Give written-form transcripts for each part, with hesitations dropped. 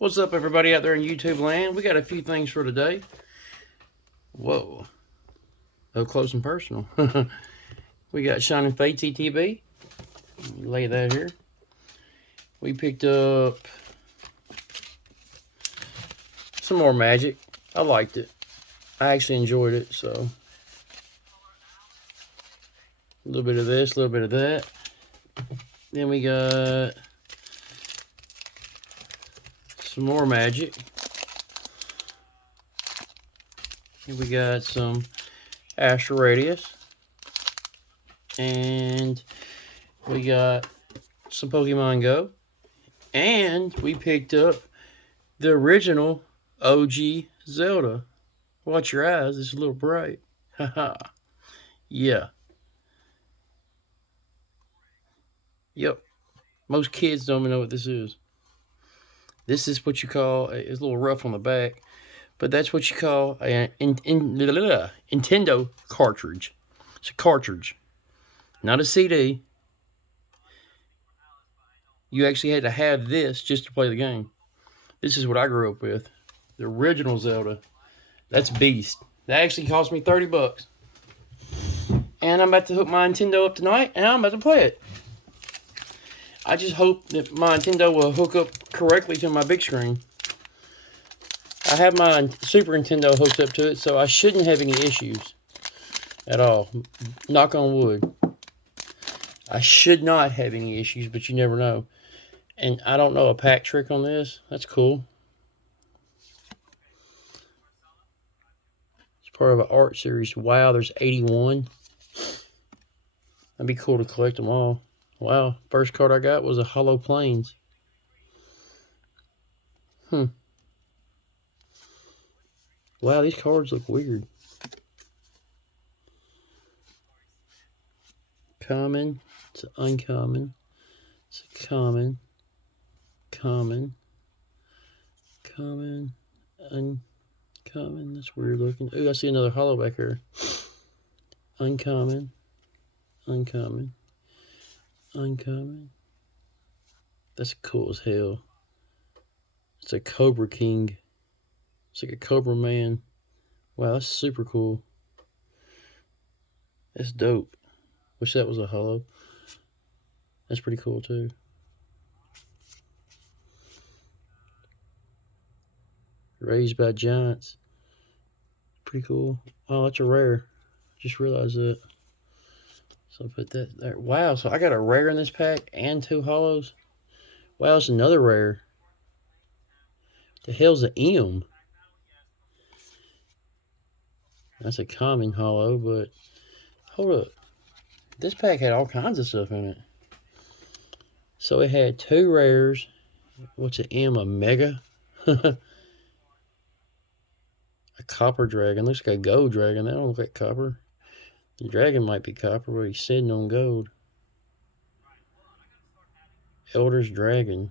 What's up, everybody out there in YouTube land? We got a few things for today. Whoa. Up close and personal. We got Shining Fates ETB. Lay that here. We picked up some more Magic. I liked it. I actually enjoyed it, so. A little bit of this, a little bit of that. Then we got some more Magic. Here we got some Astro Radius. And we got some Pokemon Go. And we picked up the original OG Zelda. Watch your eyes, it's a little bright. Haha. Yeah. Yep. Most kids don't even know what this is. This is what you call, it's a little rough on the back, but that's what you call a Nintendo cartridge. It's a cartridge, not a CD. You actually had to have this just to play the game. This is what I grew up with. The original Zelda. That's beast. That actually cost me 30 bucks. And I'm about to hook my Nintendo up tonight, and I'm about to play it. I just hope that my Nintendo will hook up correctly to my big screen. I have my Super Nintendo hooked up to it, so I shouldn't have any issues at all. Knock on wood. I should not have any issues, but you never know. And I don't know a pack trick on this. That's cool. It's part of an art series. Wow, there's 81. That'd be cool to collect them all. Wow, first card I got was a Hollow Plains. Wow, these cards look weird. Common, it's uncommon, it's a common, common, common, uncommon. That's weird looking. Ooh, I see another hollow back here. Uncommon, uncommon, uncommon. That's cool as hell. It's a Cobra King. It's like a Cobra Man. Wow, that's super cool. That's dope. Wish that was a hollow. That's pretty cool too. Raised by Giants. Pretty cool. Oh, that's a rare. Just realized that. So I'll put that there. Wow, so I got a rare in this pack and 2 hollows. Wow, it's another rare. The hell's an M? That's a common hollow, but hold up. This pack had all kinds of stuff in it. So it had 2 rares. What's an M? A Mega? A Copper Dragon. Looks like a Gold Dragon. That don't look like copper. The dragon might be copper, but he's sitting on gold. Elder's Dragon.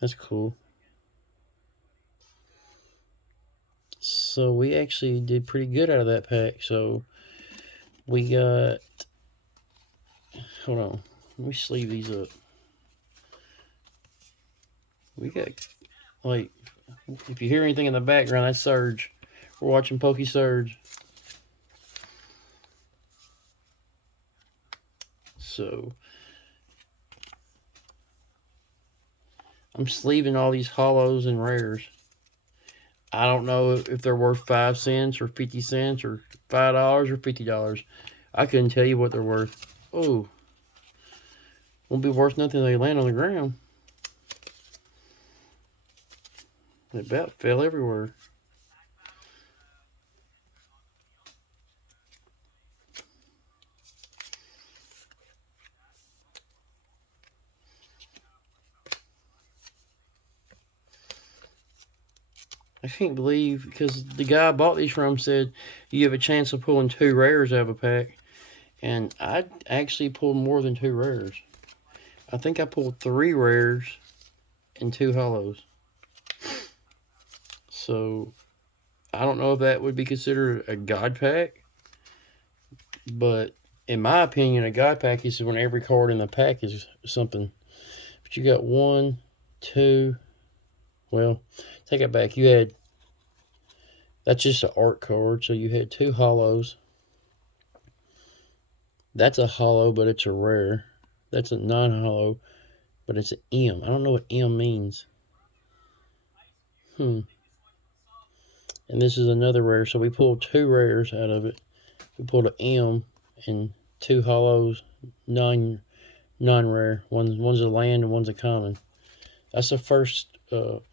That's cool. So we actually did pretty good out of that pack. So we got, hold on, let me sleeve these up. We got, like, if you hear anything in the background, that's Surge. We're watching Poke Surge. So I'm sleeving all these hollows and rares. I don't know if they're worth 5 cents or 50 cents or $5 or $50. I couldn't tell you what they're worth. Oh, won't be worth nothing if they land on the ground. They about fell everywhere. I can't believe, because the guy I bought these from said you have a chance of pulling 2 rares out of a pack. And I actually pulled more than 2 rares. I think I pulled 3 rares and 2 hollows. So I don't know if that would be considered a God pack. But in my opinion, a God pack is when every card in the pack is something. But you got 1, 2. Well, take it back. You had, that's just an art card. So you had 2 hollows. That's a hollow, but it's a rare. That's a non-hollow, but it's an M. I don't know what M means. And this is another rare. So we pulled 2 rares out of it. We pulled an M and 2 hollows, non-rare. One's a land and one's a common. That's the first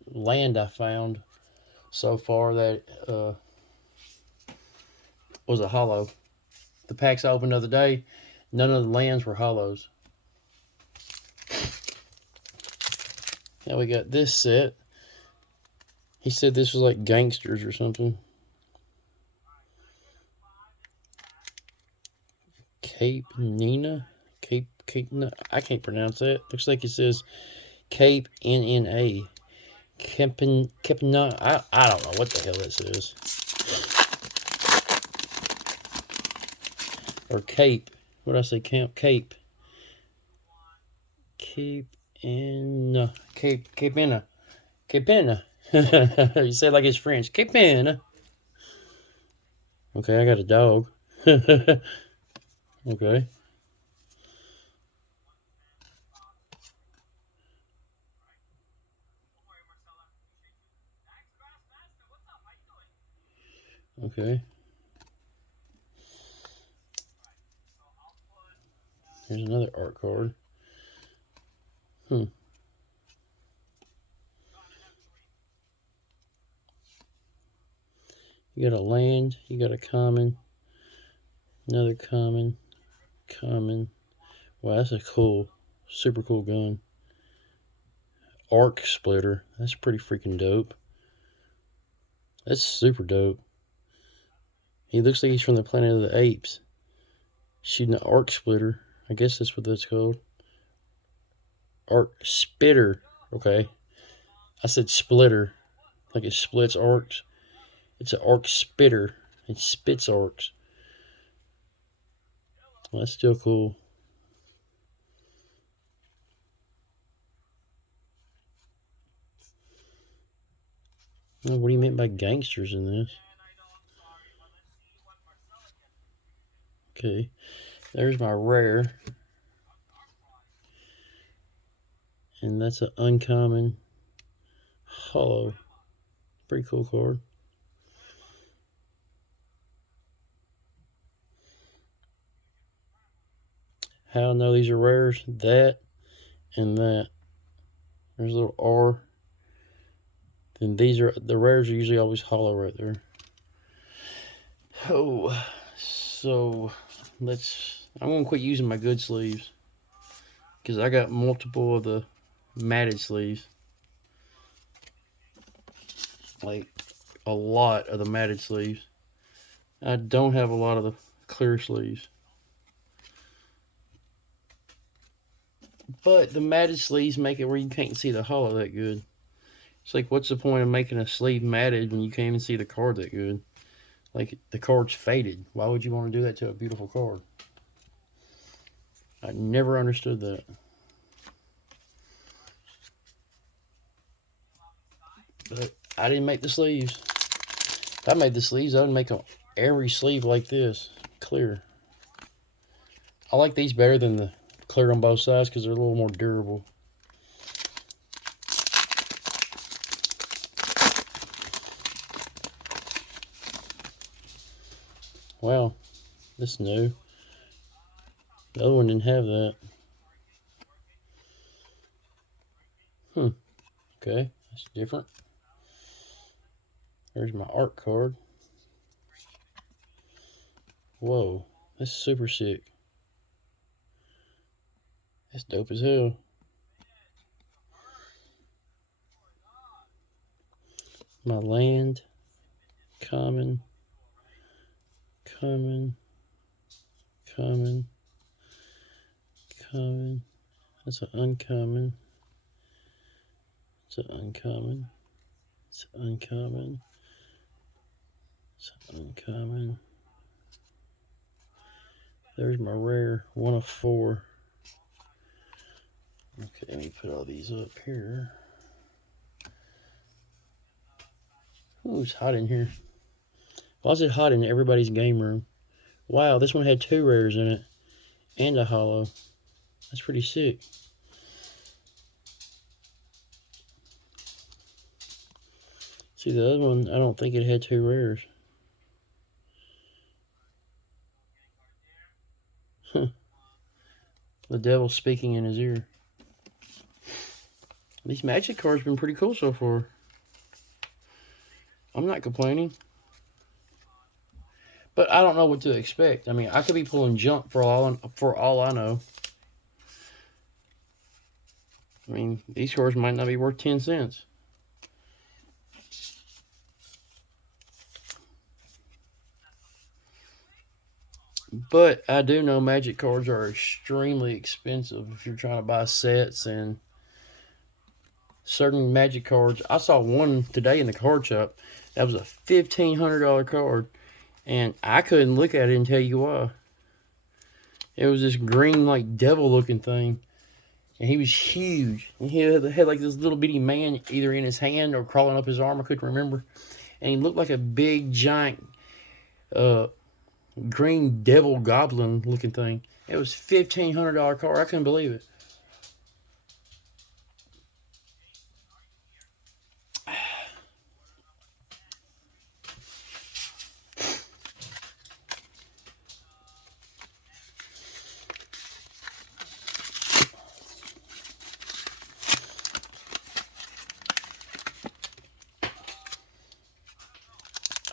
land I found so far that was a hollow. The packs I opened the other day, none of the lands were hollows. Now we got this set. He said this was like gangsters or something. Cape Nina? Cape, I can't pronounce that. Looks like it says Cape NNA. Kepna, I don't know what the hell that says. Or Cape. What did I say? Cape. Cape in Cape Inna. Cape Inna. You say it like it's French. Cape Inna. Okay, I got a dog. Okay. Okay. Here's another art card. You got a land, you got a common, another common. Wow, that's a cool, super cool gun. Arc splitter. That's pretty freaking dope. That's super dope. He looks like he's from the Planet of the Apes. Shooting an arc splitter. I guess that's what that's called. Arc spitter. Okay. I said splitter. Like it splits arcs. It's an arc spitter. It spits arcs. Well, that's still cool. Well, what do you mean by gangsters in this? Okay. There's my rare. And that's an uncommon hollow. Pretty cool card. How I know these are rares? That and that. There's a little R. Then these are, the rares are usually always hollow right there. Oh, so I'm going to quit using my good sleeves. Because I got multiple of the matted sleeves. Like, a lot of the matted sleeves. I don't have a lot of the clear sleeves. But the matted sleeves make it where you can't see the hollow that good. It's like, what's the point of making a sleeve matted when you can't even see the card that good? Like, the card's faded. Why would you want to do that to a beautiful card? I never understood that. But I didn't make the sleeves. If I made the sleeves, I would make every sleeve like this, clear. I like these better than the clear on both sides because they're a little more durable. Wow, this is new. The other one didn't have that. Okay, that's different. There's my art card. Whoa, that's super sick. That's dope as hell. My land, common. That's an uncommon. It's an uncommon. It's uncommon. It's uncommon. There's my rare, 1 of 4. Okay, let me put all these up here. Ooh, it's hot in here. Why is it hot in everybody's game room? Wow, this one had 2 rares in it. And a hollow. That's pretty sick. See, the other one, I don't think it had 2 rares. Huh. The devil's speaking in his ear. These magic cards have been pretty cool so far. I'm not complaining. But I don't know what to expect. I mean, I could be pulling junk for all I know. I mean, these cards might not be worth 10 cents. But I do know magic cards are extremely expensive if you're trying to buy sets and certain magic cards. I saw one today in the card shop. That was a $1,500 card. And I couldn't look at it and tell you why. It was this green, like, devil-looking thing. And he was huge. And he had like this little bitty man either in his hand or crawling up his arm. I couldn't remember. And he looked like a big, giant, green devil goblin-looking thing. It was $1,500 card. I couldn't believe it.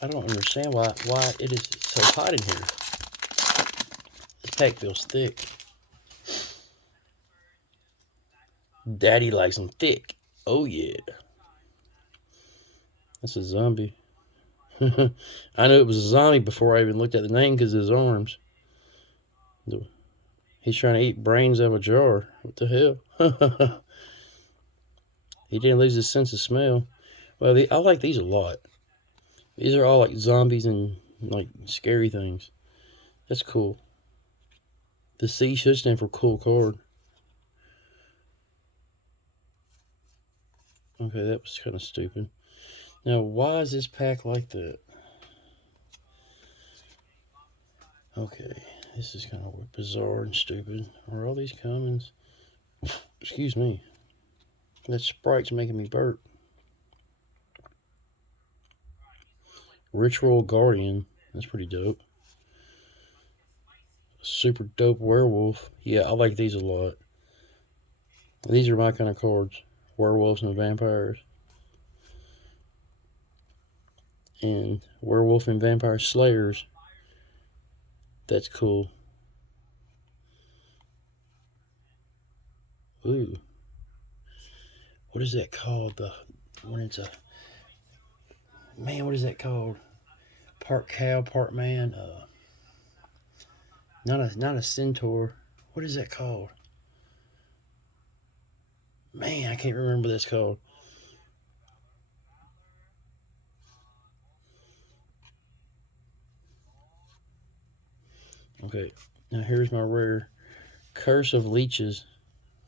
I don't understand why it is so hot in here. This pack feels thick. Daddy likes them thick. Oh, yeah. That's a zombie. I knew it was a zombie before I even looked at the name because of his arms. He's trying to eat brains out of a jar. What the hell? He didn't lose his sense of smell. Well, I like these a lot. These are all like zombies and like scary things. That's cool. The C should stand for cool card. Okay, that was kind of stupid. Now, why is this pack like that? Okay, this is kind of bizarre and stupid. Are all these commons? Excuse me. That Sprite's making me burp. Ritual Guardian. That's pretty dope. Super dope werewolf. Yeah, I like these a lot. These are my kind of cards. Werewolves and vampires. And werewolf and vampire slayers. That's cool. Ooh. What is that called? When it's a... Man, what is that called? Part cow, part man. Not a centaur. What is that called? Man, I can't remember what that's called. Okay, now here's my rare. Curse of Leeches.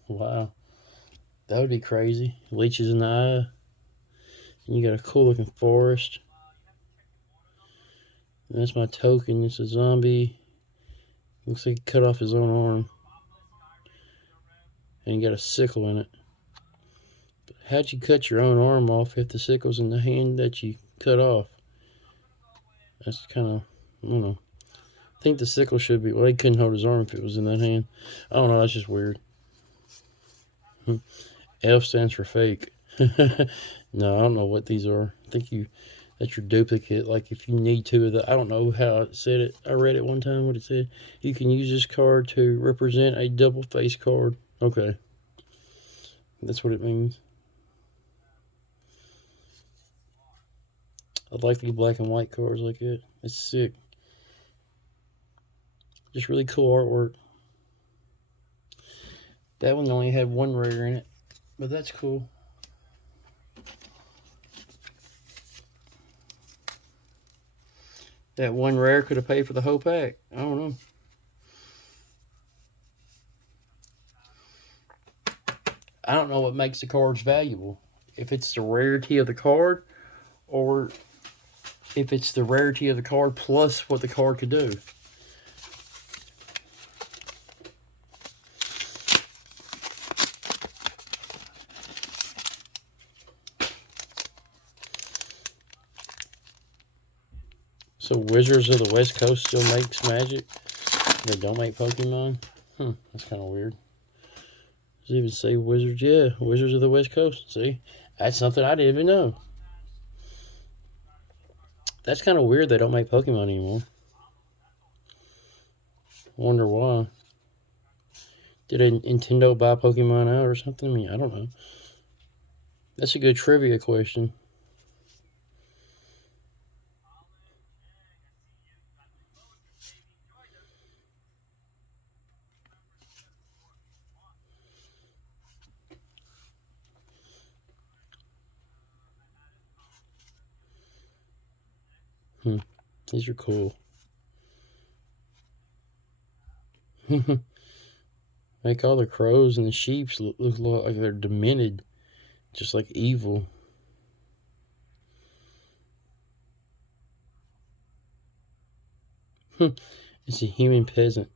Wow. That would be crazy. Leeches in the eye. And you got a cool looking forest. And that's my token. It's a zombie. Looks like he cut off his own arm. And you got a sickle in it. But how'd you cut your own arm off if the sickle's in the hand that you cut off? That's kind of, I don't know. I think the sickle should be, well, he couldn't hold his arm if it was in that hand. I don't know, that's just weird. F stands for fake. No, I don't know what these are. I think that's your duplicate. Like if you need 2 of the, I don't know how it said it. I read it one time what it said. You can use this card to represent a double face card. Okay. That's what it means. I like the black and white cards like that. It's sick. Just really cool artwork. That one only had 1 rare in it, but that's cool. That 1 rare could have paid for the whole pack. I don't know. I don't know what makes the cards valuable. If it's the rarity of the card, or if it's the rarity of the card plus what the card could do. So Wizards of the West Coast still makes Magic? They don't make Pokemon? That's kind of weird. Does it even say Wizards? Yeah, Wizards of the West Coast. See? That's something I didn't even know. That's kind of weird they don't make Pokemon anymore. Wonder why. Did Nintendo buy Pokemon out or something? I mean, I don't know. That's a good trivia question. These are cool. Make all the crows and the sheep look like they're demented. Just like evil. It's a human peasant.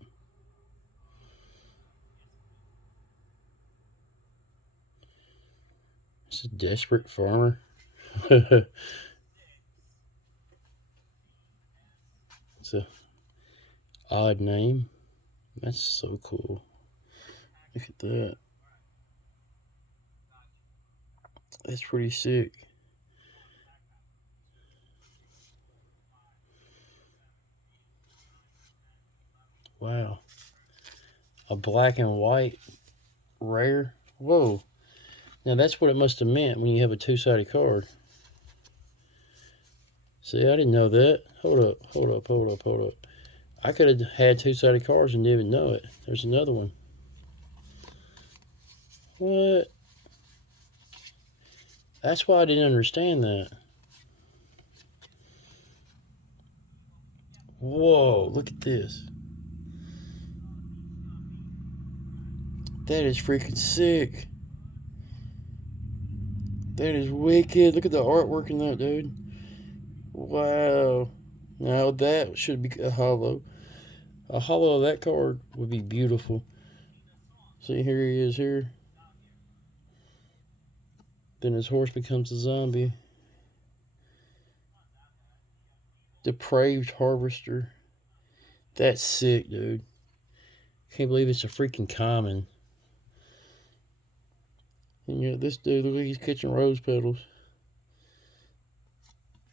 It's a desperate farmer. It's a odd name. That's so cool. Look at that. That's pretty sick. Wow. A black and white rare. Whoa. Now that's what it must have meant when you have a two-sided card. See, I didn't know that. Hold up. I could have had two-sided cards and didn't even know it. There's another one. What? That's why I didn't understand that. Whoa, look at this. That is freaking sick. That is wicked. Look at the artwork in that, dude. Wow. Now that should be a holo. A holo of that card would be beautiful. See, here he is here. Then his horse becomes a zombie. Depraved Harvester. That's sick, dude. Can't believe it's a freaking common. And yet this dude, look like he's catching rose petals.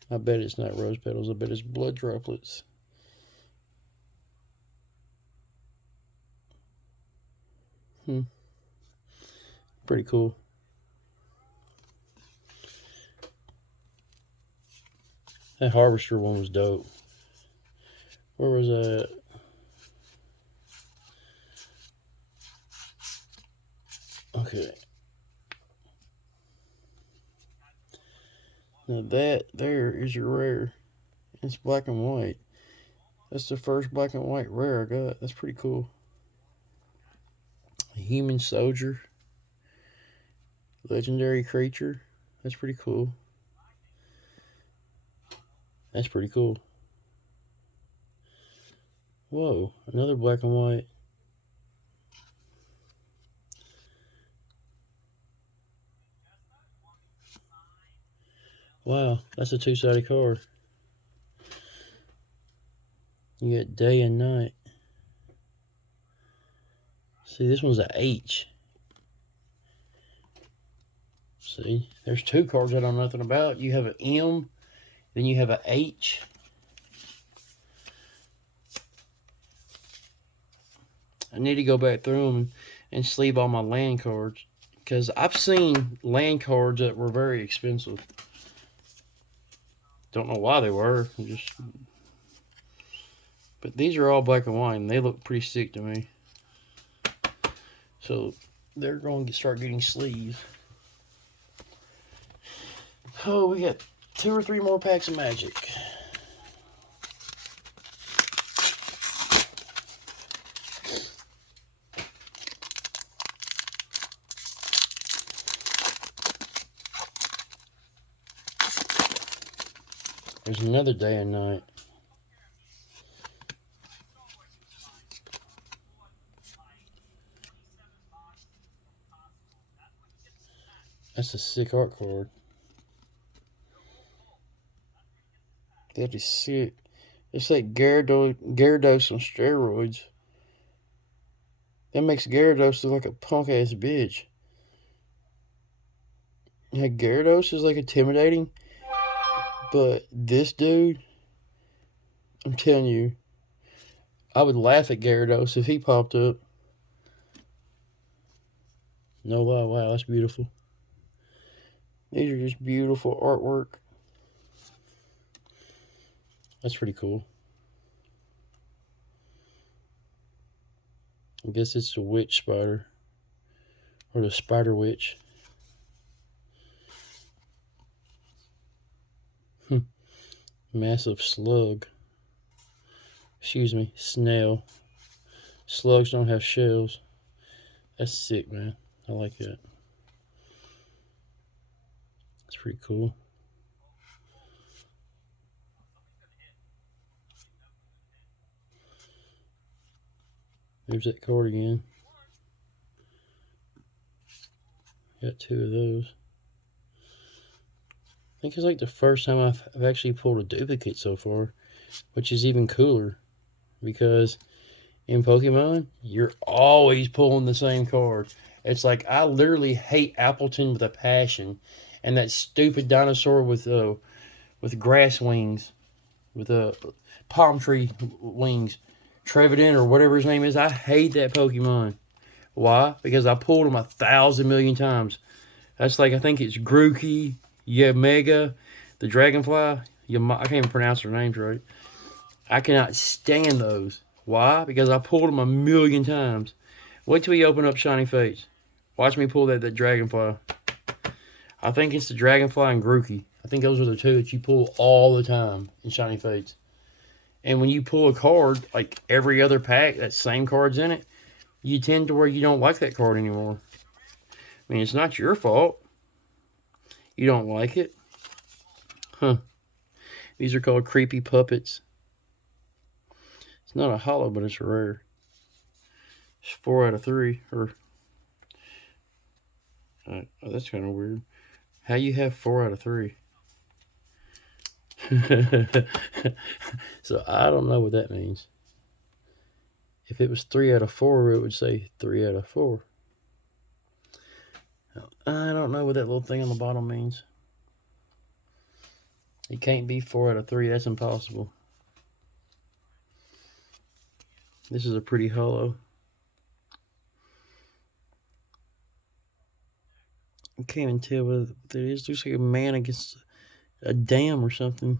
I bet it's not rose petals. I bet it's blood droplets. Pretty cool. That Harvester one was dope. Where was that? Okay. Now that there is your rare. It's black and white. That's the first black and white rare I got. That's pretty cool. A human soldier. Legendary creature. That's pretty cool. That's pretty cool. Whoa, another black and white. Wow, that's a two-sided card. You get day and night. See, this one's a H. See, there's two cards I don't know nothing about. You have an M, then you have a H. I need to go back through them and sleeve all my land cards, because I've seen land cards that were very expensive. Don't know why they were. But these are all black and white, and they look pretty sick to me. So they're going to start getting sleeves. Oh, we got 2 or 3 more packs of Magic. There's another day and night. That's a sick art card. That is sick. It's like Gyarados on steroids. That makes Gyarados look like a punk ass bitch. Yeah, Gyarados is like intimidating, but this dude, I'm telling you, I would laugh at Gyarados if he popped up. No lie, wow, that's beautiful. These are just beautiful artwork. That's pretty cool. I guess it's the witch spider. Or the spider witch. Massive slug. Excuse me, snail. Slugs don't have shells. That's sick, man. I like that. That's pretty cool. There's that card again. Got two of those. I think it's like the first time I've actually pulled a duplicate so far, which is even cooler because in Pokemon, you're always pulling the same card. It's like I literally hate Appleton with a passion, and that stupid dinosaur with grass wings, with palm tree wings, Trevenant or whatever his name is. I hate that Pokemon. Why? Because I pulled him 1,000 million times. That's like I think it's Grookey, Yamega, the Dragonfly. I can't even pronounce their names right. I cannot stand those. Why? Because I pulled them 1,000,000 times. Wait till we open up Shiny Fates. Watch me pull that Dragonfly. I think it's the Dragonfly and Grookey. I think those are the two that you pull all the time in Shiny Fates. And when you pull a card, like every other pack, that same card's in it, you tend to where you don't like that card anymore. I mean, it's not your fault. You don't like it. Huh. These are called creepy puppets. It's not a hollow, but it's rare. It's 4 out of 3. Or oh, that's kind of weird. How you have 4 out of 3? So I don't know what that means. If it was 3 out of 4, it would say 3 out of 4. I don't know what that little thing on the bottom means. It can't be 4 out of 3. That's impossible. This is a pretty hollow. I can't even tell what it is. It looks like a man against a dam or something.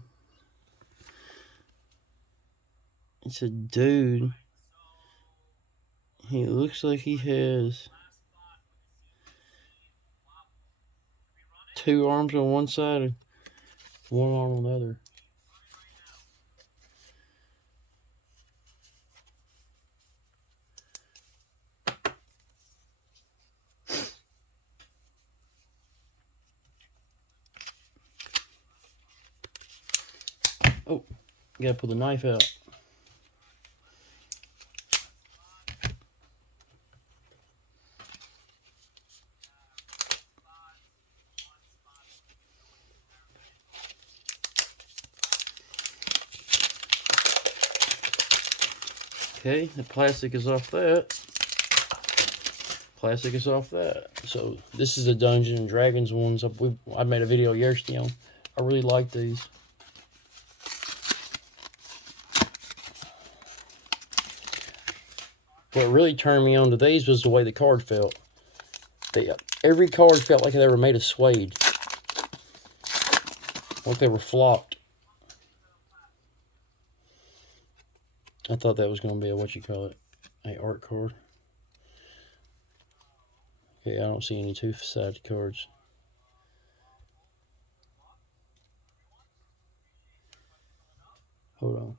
It's a dude. He looks like he has 2 arms on one side and 1 arm on the other. Oh, gotta pull the knife out. Okay, the plastic is off that. Plastic is off that. So this is the Dungeons and Dragons ones. I made a video yesterday on. I really like these. What really turned me on to these was the way the card felt. Every card felt like they were made of suede. Like they were flopped. I thought that was going to be a art card. Okay, I don't see any two-sided cards. Hold on.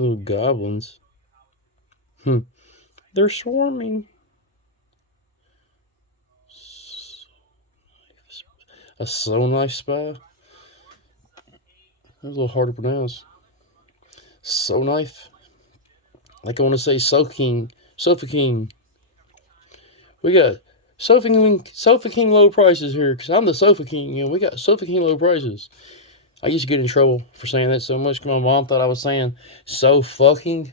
Little goblins. They're swarming. A so nice spy. That's a little hard to pronounce. So knife. Like I want to say Sofa King. Sofa King. We got Sofa King low prices here because I'm the Sofa King. You know, we got Sofa King low prices. I used to get in trouble for saying that so much because my mom thought I was saying so fucking,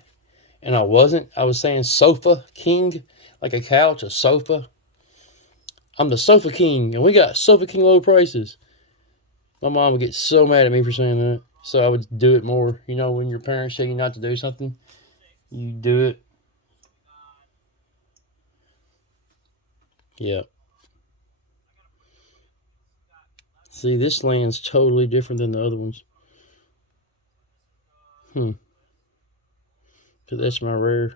and I wasn't. I was saying Sofa King, like a couch, a sofa. I'm the Sofa King, and we got Sofa King low prices. My mom would get so mad at me for saying that, so I would do it more. You know, when your parents tell you not to do something, you do it. Yeah. See, this land's totally different than the other ones. Because that's my rare.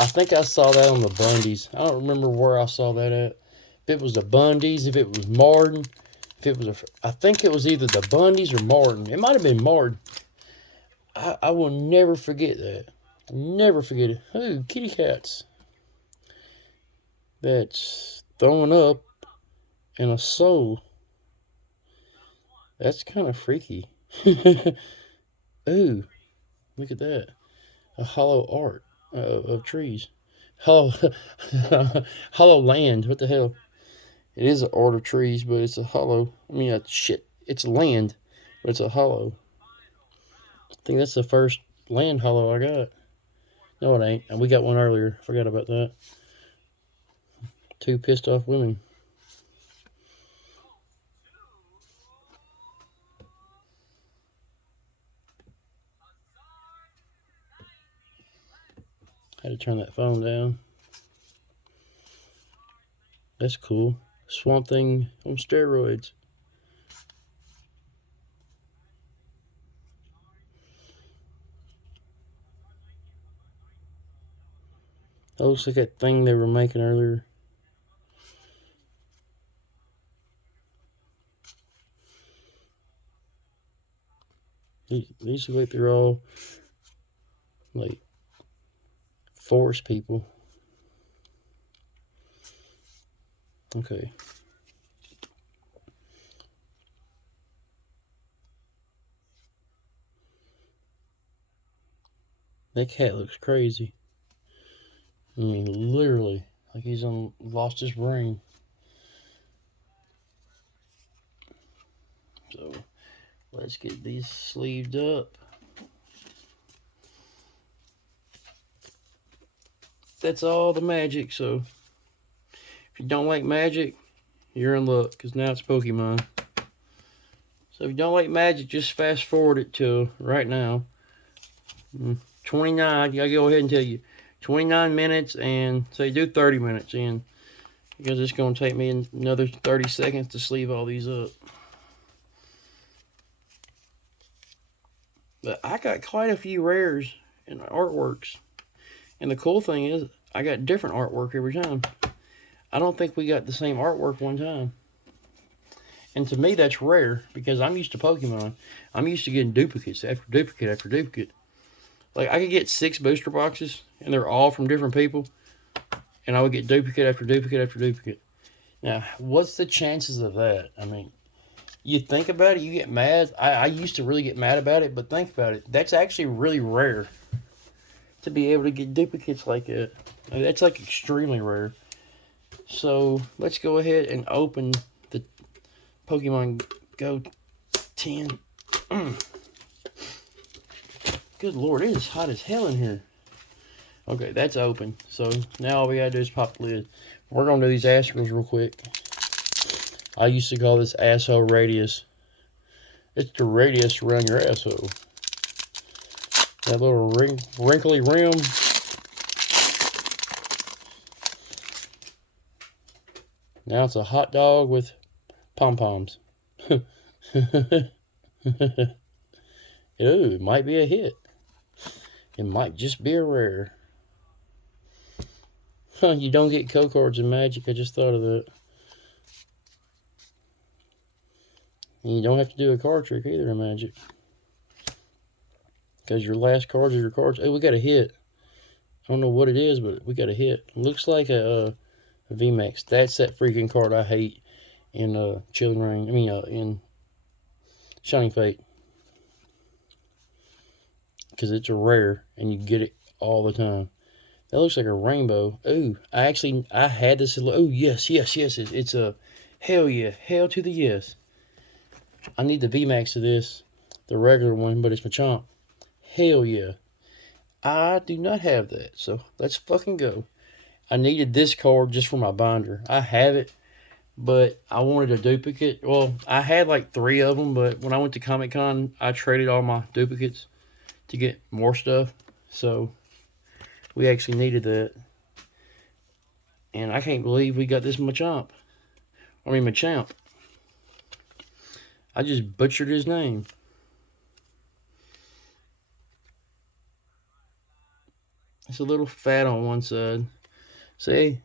I think I saw that on the Bundys. I don't remember where I saw that at. If it was the Bundys, if it was Martin, if it was I think it was either the Bundys or Martin. It might have been Martin. I will never forget that. Never forget it. Ooh, kitty cats. That's throwing up in a soul. That's kind of freaky. Ooh, look at that. A hollow art of trees. Hollow, hollow land. What the hell? It is an art of trees, but it's a hollow. I mean, shit. It's land, but it's a hollow. I think that's the first land hollow I got. No, it ain't. And we got one earlier. Forgot about that. 2 pissed off women. Had to turn that phone down. That's cool. Swamp Thing on steroids. That looks like that thing they were making earlier. These look like they're all like forest people. Okay. That cat looks crazy. I mean, literally, like he's lost his brain. So, let's get these sleeved up. That's all the magic, so if you don't like magic, you're in luck, because now it's Pokemon. So if you don't like magic, just fast forward it to right now. 29, I gotta go ahead and tell you. 29 minutes, and say do 30 minutes in, because it's going to take me another 30 seconds to sleeve all these up. But I got quite a few rares and artworks. And the cool thing is, I got different artwork every time. I don't think we got the same artwork one time. And to me, that's rare, because I'm used to Pokemon. I'm used to getting duplicates after duplicate after duplicate. Like, I could get 6 booster boxes, and they're all from different people. And I would get duplicate after duplicate after duplicate. Now, what's the chances of that? I mean, you think about it, you get mad. I used to really get mad about it, but think about it. That's actually really rare to be able to get duplicates like that. That's like extremely rare. So let's go ahead and open the Pokemon Go 10. Good Lord, it is hot as hell in here. Okay, that's open. So now all we gotta do is pop the lid. We're gonna do these astrals real quick. I used to call this asshole radius. It's the radius around your asshole. That little wrinkly rim. Now it's a hot dog with pom-poms. Ooh, it might be a hit. It might just be a rare. Huh, you don't get code cards in Magic. I just thought of that. And you don't have to do a card trick either in Magic. Because your last cards are your cards. Oh, we got a hit. I don't know what it is, but we got a hit. It looks like a VMAX. That's that freaking card I hate in Chilling Reign. I mean, in Shining Fate. Because it's a rare, and you get it all the time. That looks like a rainbow. Ooh, I had this. Oh, yes. It's a hell yeah. Hell to the yes. I need the VMAX of this. The regular one, but it's Machamp. Hell yeah. I do not have that, so let's fucking go. I needed this card just for my binder. I have it, but I wanted a duplicate. Well, I had like 3 of them, but when I went to Comic Con, I traded all my duplicates to get more stuff. So we actually needed that. And I can't believe we got this Machamp. I just butchered his name. It's a little fat on one side. See?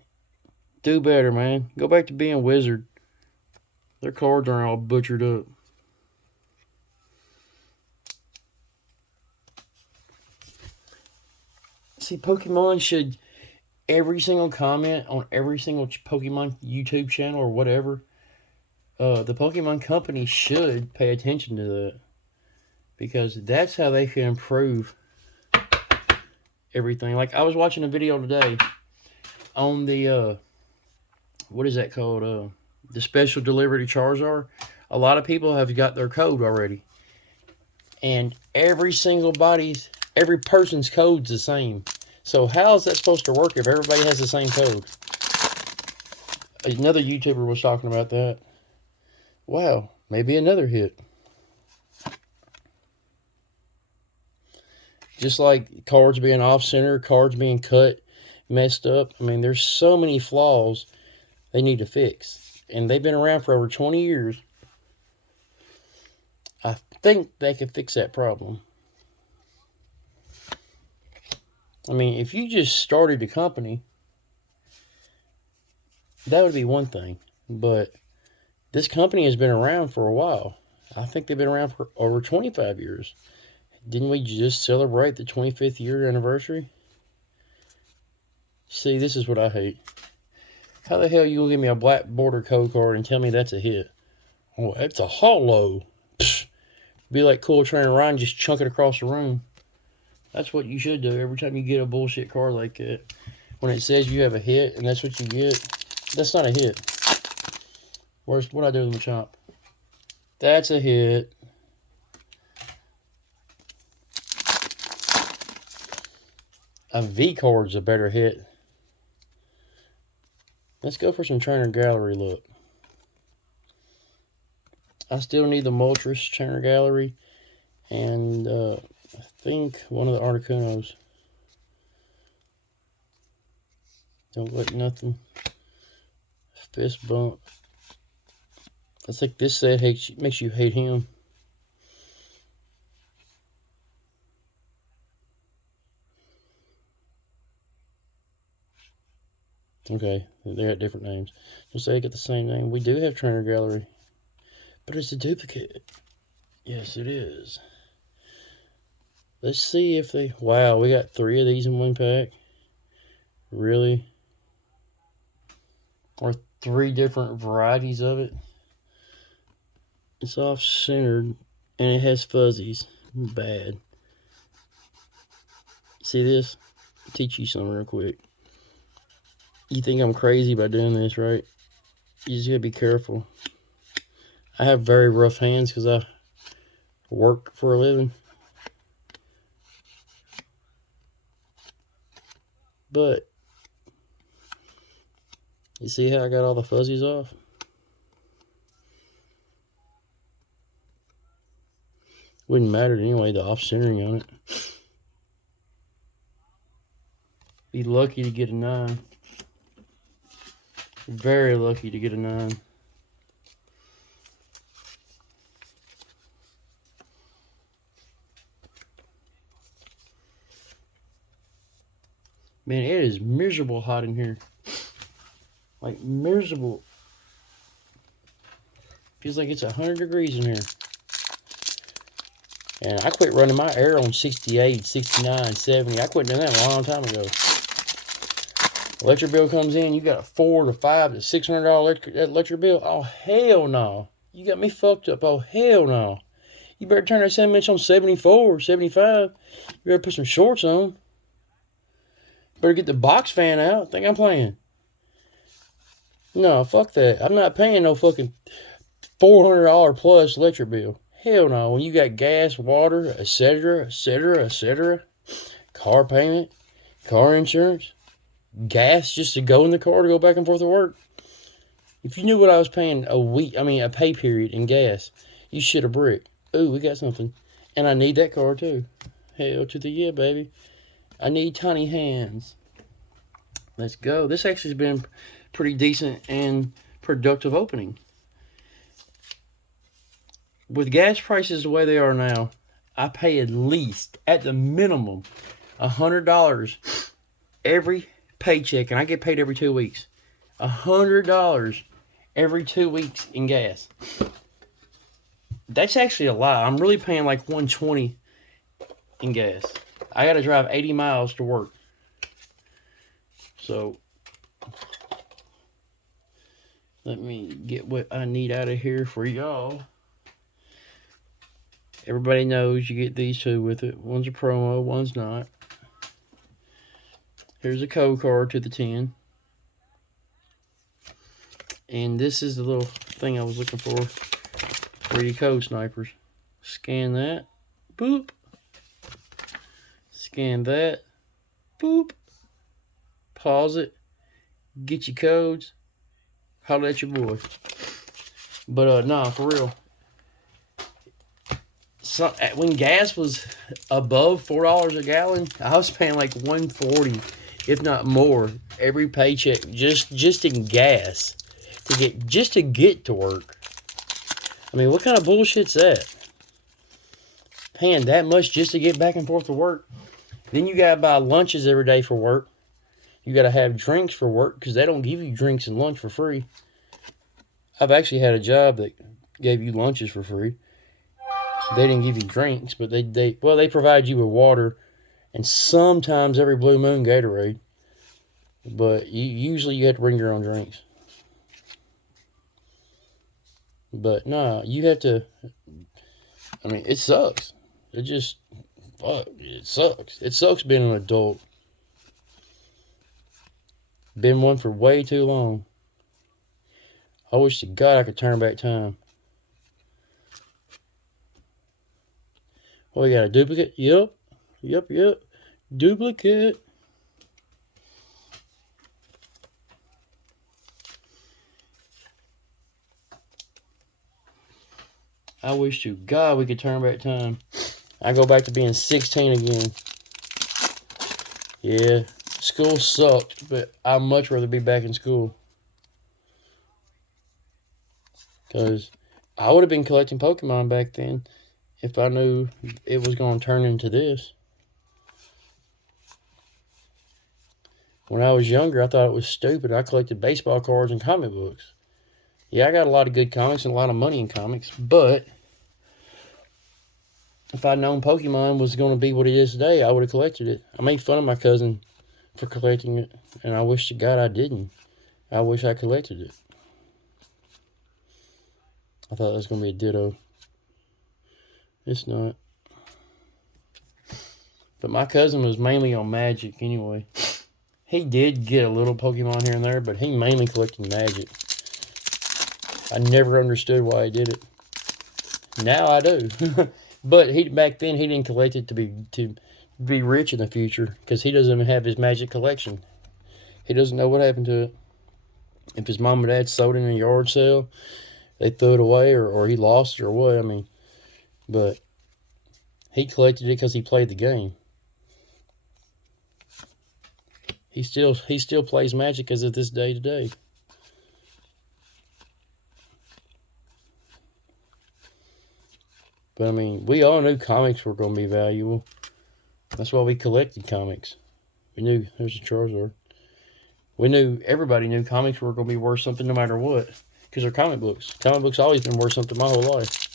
Do better, man. Go back to being Wizard. Their cards aren't all butchered up. See, Pokemon should... Every single comment on every single Pokemon YouTube channel or whatever, the Pokemon company should pay attention to that. Because that's how they can improve everything. Like, I was watching a video today on the, what is that called? The special delivery to Charizard. A lot of people have got their code already. And every person's code's the same. So how is that supposed to work if everybody has the same code? Another YouTuber was talking about that. Wow, maybe another hit. Just like cards being off-center, cards being cut, messed up. I mean, there's so many flaws they need to fix. And they've been around for over 20 years. I think they could fix that problem. I mean, if you just started a company, that would be one thing. But this company has been around for a while. I think they've been around for over 25 years. Didn't we just celebrate the 25th year anniversary? See, this is what I hate. How the hell you gonna give me a black border code card and tell me that's a hit? Oh, that's a hollow. Pfft. Be like Cool Trainer Ryan, just chunk it across the room. That's what you should do every time you get a bullshit card like that. When it says you have a hit and that's what you get, that's not a hit. What I do with my chomp? That's a hit. A V card's a better hit. Let's go for some Trainer Gallery look. I still need the Moltres Trainer Gallery and I think one of the Articunos. Don't let nothing. Fist bump. I think this set makes you hate him. Okay, they got different names. Don't say they got the same name. We do have Trainer Gallery, but it's a duplicate. Yes, it is. Let's see if they... Wow, we got 3 of these in one pack. Really? Or 3 different varieties of it. It's off-centered, and it has fuzzies. Bad. See this? I'll teach you something real quick. You think I'm crazy by doing this, right? You just gotta be careful. I have very rough hands because I work for a living. But you see how I got all the fuzzies off? Wouldn't matter anyway, the off-centering on it. Be lucky to get a 9. Very lucky to get a 9. Man, it is miserable hot in here. Like, miserable. Feels like it's 100 degrees in here. And I quit running my air on 68, 69, 70. I quit doing that a long time ago. Electric bill comes in, you got a $400 to $500 to $600 electric bill. Oh, hell no. You got me fucked up. Oh, hell no. You better turn that 7-inch on 74, 75. You better put some shorts on. Better get the box fan out. Think I'm playing. No, fuck that. I'm not paying no fucking $400 plus electric bill. Hell no. When you got gas, water, etc., etc., etc., car payment, car insurance, gas just to go in the car to go back and forth to work. If you knew what I was paying a pay period in gas, you shit a brick. Ooh, we got something. And I need that car too. Hell to the yeah, baby. I need tiny hands. Let's go. This actually has been pretty decent and productive opening. With gas prices the way they are now, I pay at least, at the minimum, $100 every paycheck, and I get paid every 2 weeks. $100 every 2 weeks in gas. That's actually a lie. I'm really paying like $120 in gas. I got to drive 80 miles to work. So, let me get what I need out of here for y'all. Everybody knows you get these two with it. One's a promo, one's not. Here's a code card to the 10. And this is the little thing I was looking for you code snipers. Scan that. Boop. Scan that. Boop. Pause it. Get your codes. Holler at your boy. But, nah, for real. So, when gas was above $4 a gallon, I was paying like $140, if not more, every paycheck just in gas to get to work. I mean, what kind of bullshit's that? Paying that much just to get back and forth to work. Then you gotta buy lunches every day for work. You gotta have drinks for work because they don't give you drinks and lunch for free. I've actually had a job that gave you lunches for free. They didn't give you drinks, but they provide you with water and sometimes every blue moon Gatorade. But usually you have to bring your own drinks. But nah, you have to. I mean, it sucks. It sucks. It sucks being an adult. Been one for way too long. I wish to God I could turn back time. Oh, we got a duplicate? Yep. Duplicate. I wish to God we could turn back time. I go back to being 16 again. Yeah, school sucked, but I'd much rather be back in school. Because I would have been collecting Pokemon back then if I knew it was going to turn into this. When I was younger, I thought it was stupid. I collected baseball cards and comic books. Yeah, I got a lot of good comics and a lot of money in comics, but if I'd known Pokemon was going to be what it is today, I would have collected it. I made fun of my cousin for collecting it, and I wish to God I didn't. I wish I collected it. I thought it was going to be a Ditto. It's not. But my cousin was mainly on Magic anyway. He did get a little Pokemon here and there, but he mainly collected Magic. I never understood why he did it. Now I do. But back then he didn't collect it to be rich in the future because he doesn't even have his Magic collection. He doesn't know what happened to it. If his mom and dad sold it in a yard sale, they threw it away, or he lost it, or what. I mean, but he collected it because he played the game. He still plays Magic as of this day today. But I mean, we all knew comics were going to be valuable. That's why we collected comics. We knew there's a Charizard. We knew, everybody knew comics were going to be worth something no matter what. Because they're comic books. Comic books always been worth something my whole life.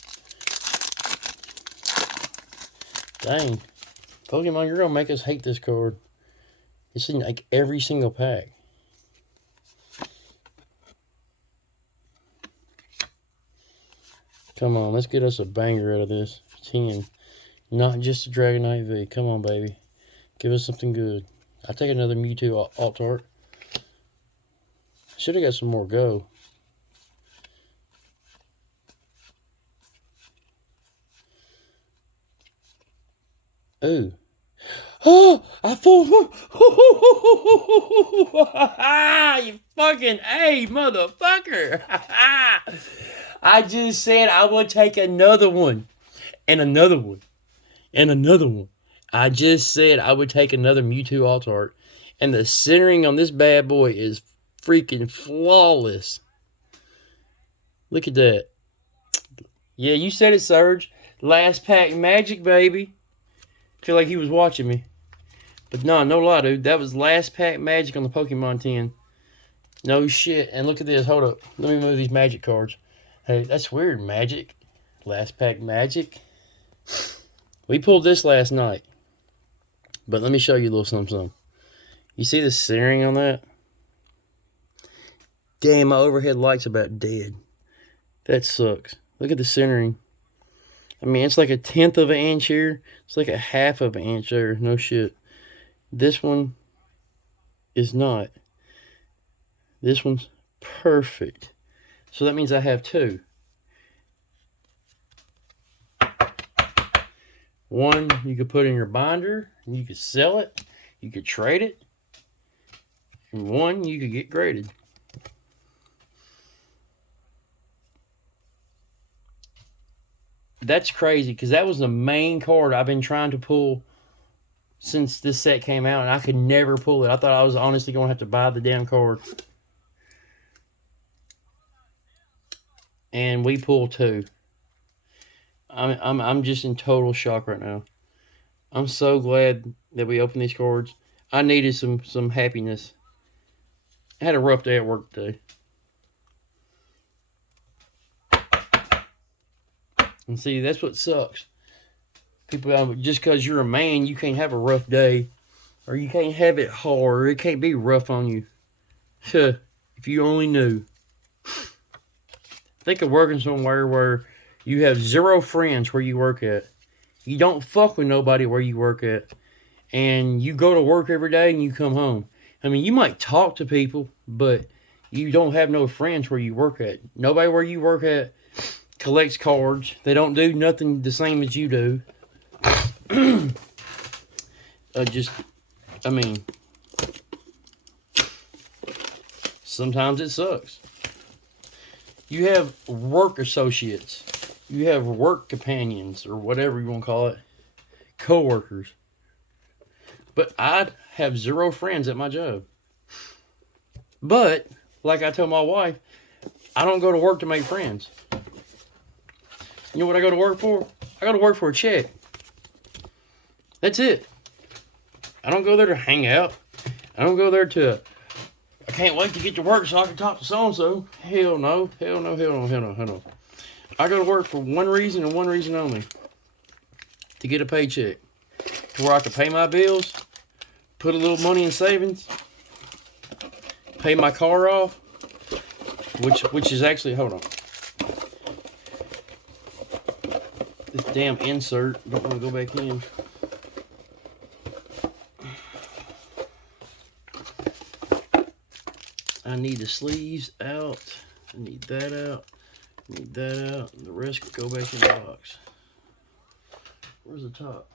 Dang. Pokemon, you're going to make us hate this card. It's in like every single pack. Come on, let's get us a banger out of this. 10. Not just a Dragonite V. Come on, baby. Give us something good. I'll take another Mewtwo alt art. Should have got some more go. Ooh. Oh, I thought. You fucking A, motherfucker. I just said I would take another one. And another one. And another one. I just said I would take another Mewtwo alt art. And the centering on this bad boy is freaking flawless. Look at that. Yeah, you said it, Surge. Last pack Magic, baby. Feel like he was watching me. But no lie, dude. That was last pack Magic on the Pokemon 10. No shit. And look at this. Hold up. Let me move these Magic cards. Hey, that's weird. Magic. Last pack Magic. We pulled this last night. But let me show you a little something. You see the centering on that? Damn, my overhead light's about dead. That sucks. Look at the centering. I mean, it's like a 1/10 of an inch here. It's like a 1/2 of an inch there. No shit. This one is not. This one's perfect. So that means I have two. One you could put in your binder. And you could sell it. You could trade it. And one you could get graded. That's crazy because that was the main card I've been trying to pull since this set came out, and I could never pull it. I thought I was honestly going to have to buy the damn card. And we pulled two. I'm just in total shock right now. I'm so glad that we opened these cards. I needed some happiness. I had a rough day at work today. And see, that's what sucks. People, just because you're a man, you can't have a rough day. Or you can't have it hard. Or it can't be rough on you. If you only knew. Think of working somewhere where you have 0 friends where you work at. You don't fuck with nobody where you work at. And you go to work every day and you come home. I mean, you might talk to people, but you don't have no friends where you work at. Nobody where you work at collects cards. They don't do nothing the same as you do. I mean, sometimes it sucks. You have work associates. You have work companions, or whatever you want to call it. Co-workers. But I have 0 friends at my job. But, like I tell my wife, I don't go to work to make friends. You know what I go to work for? I go to work for a check. That's it. I don't go there to hang out. I don't go there to, I can't wait to get to work so I can talk to so-and-so. Hell no. Hell no, hell no, hell no, hell no. I go to work for one reason and one reason only. To get a paycheck. To where I can pay my bills, put a little money in savings, pay my car off, which is actually, hold on. This damn insert, don't want to go back in. I need the sleeves out. I need that out. I need that out. And the rest could go back in the box. Where's the top?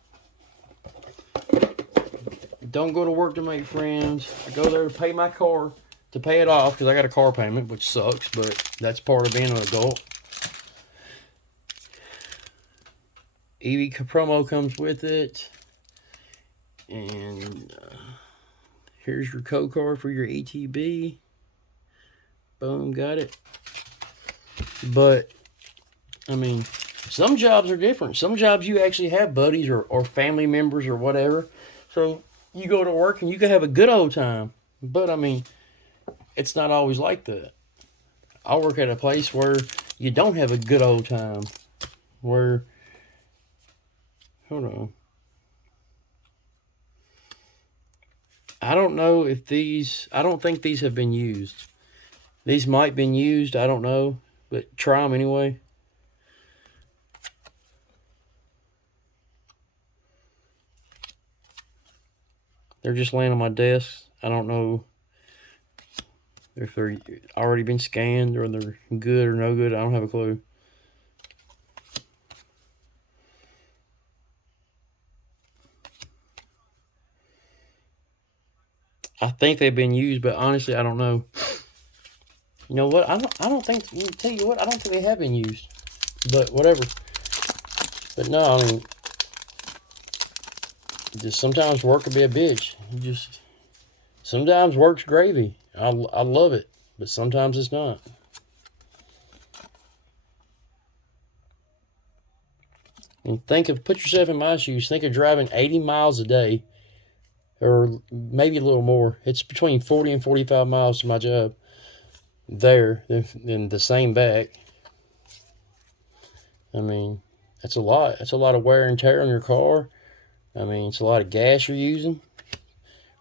don't go to work to make friends. I go there to pay my car, to pay it off, because I got a car payment, which sucks, but that's part of being an adult. EV promo comes with it. And here's your code card for your ETB. Boom, got it. But, I mean, some jobs are different. Some jobs you actually have buddies or family members or whatever. So you go to work and you can have a good old time. But, I mean, it's not always like that. I work at a place where you don't have a good old time. Where, hold on. I don't know if these, I don't think these have been used. These might have been used, I don't know. But try them anyway. They're just laying on my desk. I don't know if they're already been scanned or they're good or no good. I don't have a clue. I think they've been used, but honestly, I don't know. You know what? I don't think. Tell you what, I don't think they have been used. But whatever. But no, I mean, just sometimes work can be a bitch. Sometimes work's gravy. I love it, but sometimes it's not. And put yourself in my shoes. Think of driving 80 miles a day, or maybe a little more. It's between 40 and 45 miles to my job. There, then the same back. I mean, that's a lot. That's a lot of wear and tear on your car. I mean, it's a lot of gas you're using.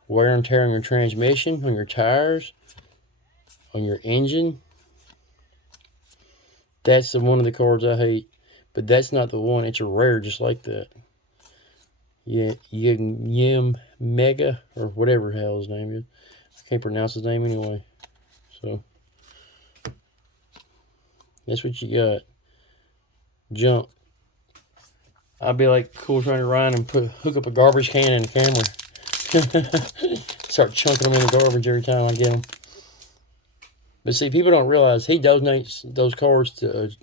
Wear and tear on your transmission, on your tires, on your engine. That's one of the cars I hate. But that's not the one. It's a rare just like that. Yeah, Yim Mega, or whatever the hell his name is. I can't pronounce his name anyway. So, that's what you got. Junk. I'd be like cool trying to run and hook up a garbage can and a camera. Start chunking them in the garbage every time I get them. But see, people don't realize he donates those cars to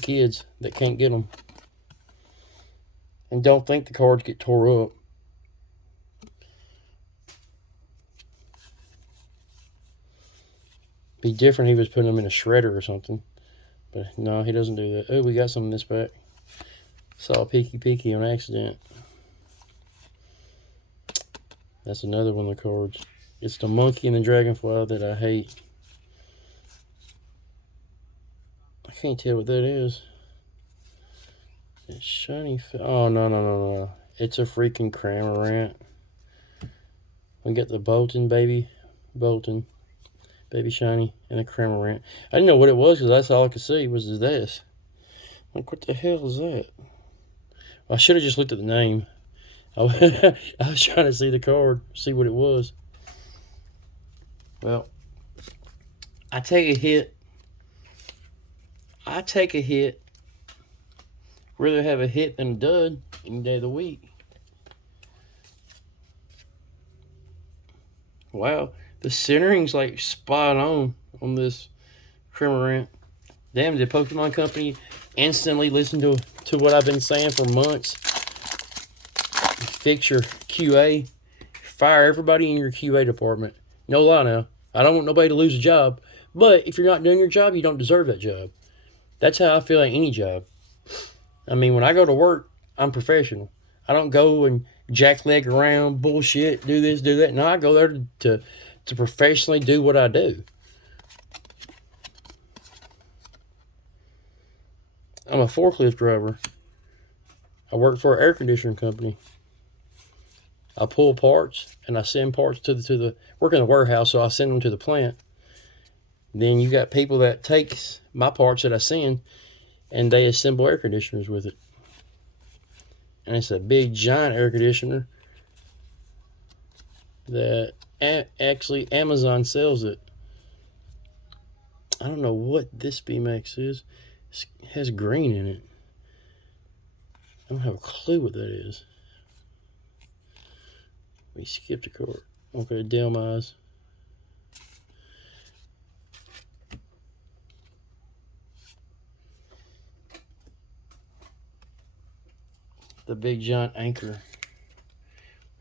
kids that can't get them. And don't think the cards get tore up. Be different if he was putting them in a shredder or something. But no, he doesn't do that. Oh, we got some in this back. Saw a peeky on accident. That's another one of the cards. It's the monkey and the dragonfly that I hate. I can't tell what that is. It's shiny. Oh, no. It's a freaking Cramorant. We got the Bolton baby shiny, and a Cramorant. I didn't know what it was because that's all I could see was this. Like, what the hell is that? I should have just looked at the name. I was trying to see the card, see what it was. Well, I take a hit. Rather have a hit than a dud any day of the week. Wow, the centering's like spot on this Cramorant. Damn, did Pokemon Company instantly listen to what I've been saying for months? Fix your QA. Fire everybody in your QA department. No lie now. I don't want nobody to lose a job. But if you're not doing your job, you don't deserve that job. That's how I feel like any job. I mean, when I go to work, I'm professional. I don't go and jackleg around, bullshit, do this, do that. No, I go there to professionally do what I do. I'm a forklift driver. I work for an air conditioning company. I pull parts and I send parts to the work in the warehouse, so I send them to the plant. Then you got people that takes my parts that I send and they assemble air conditioners with it. And it's a big giant air conditioner that actually Amazon sells it. I don't know what this BMX is. It has green in it. I don't have a clue what that is. We skipped a card. Okay, Delmise. The big giant anchor.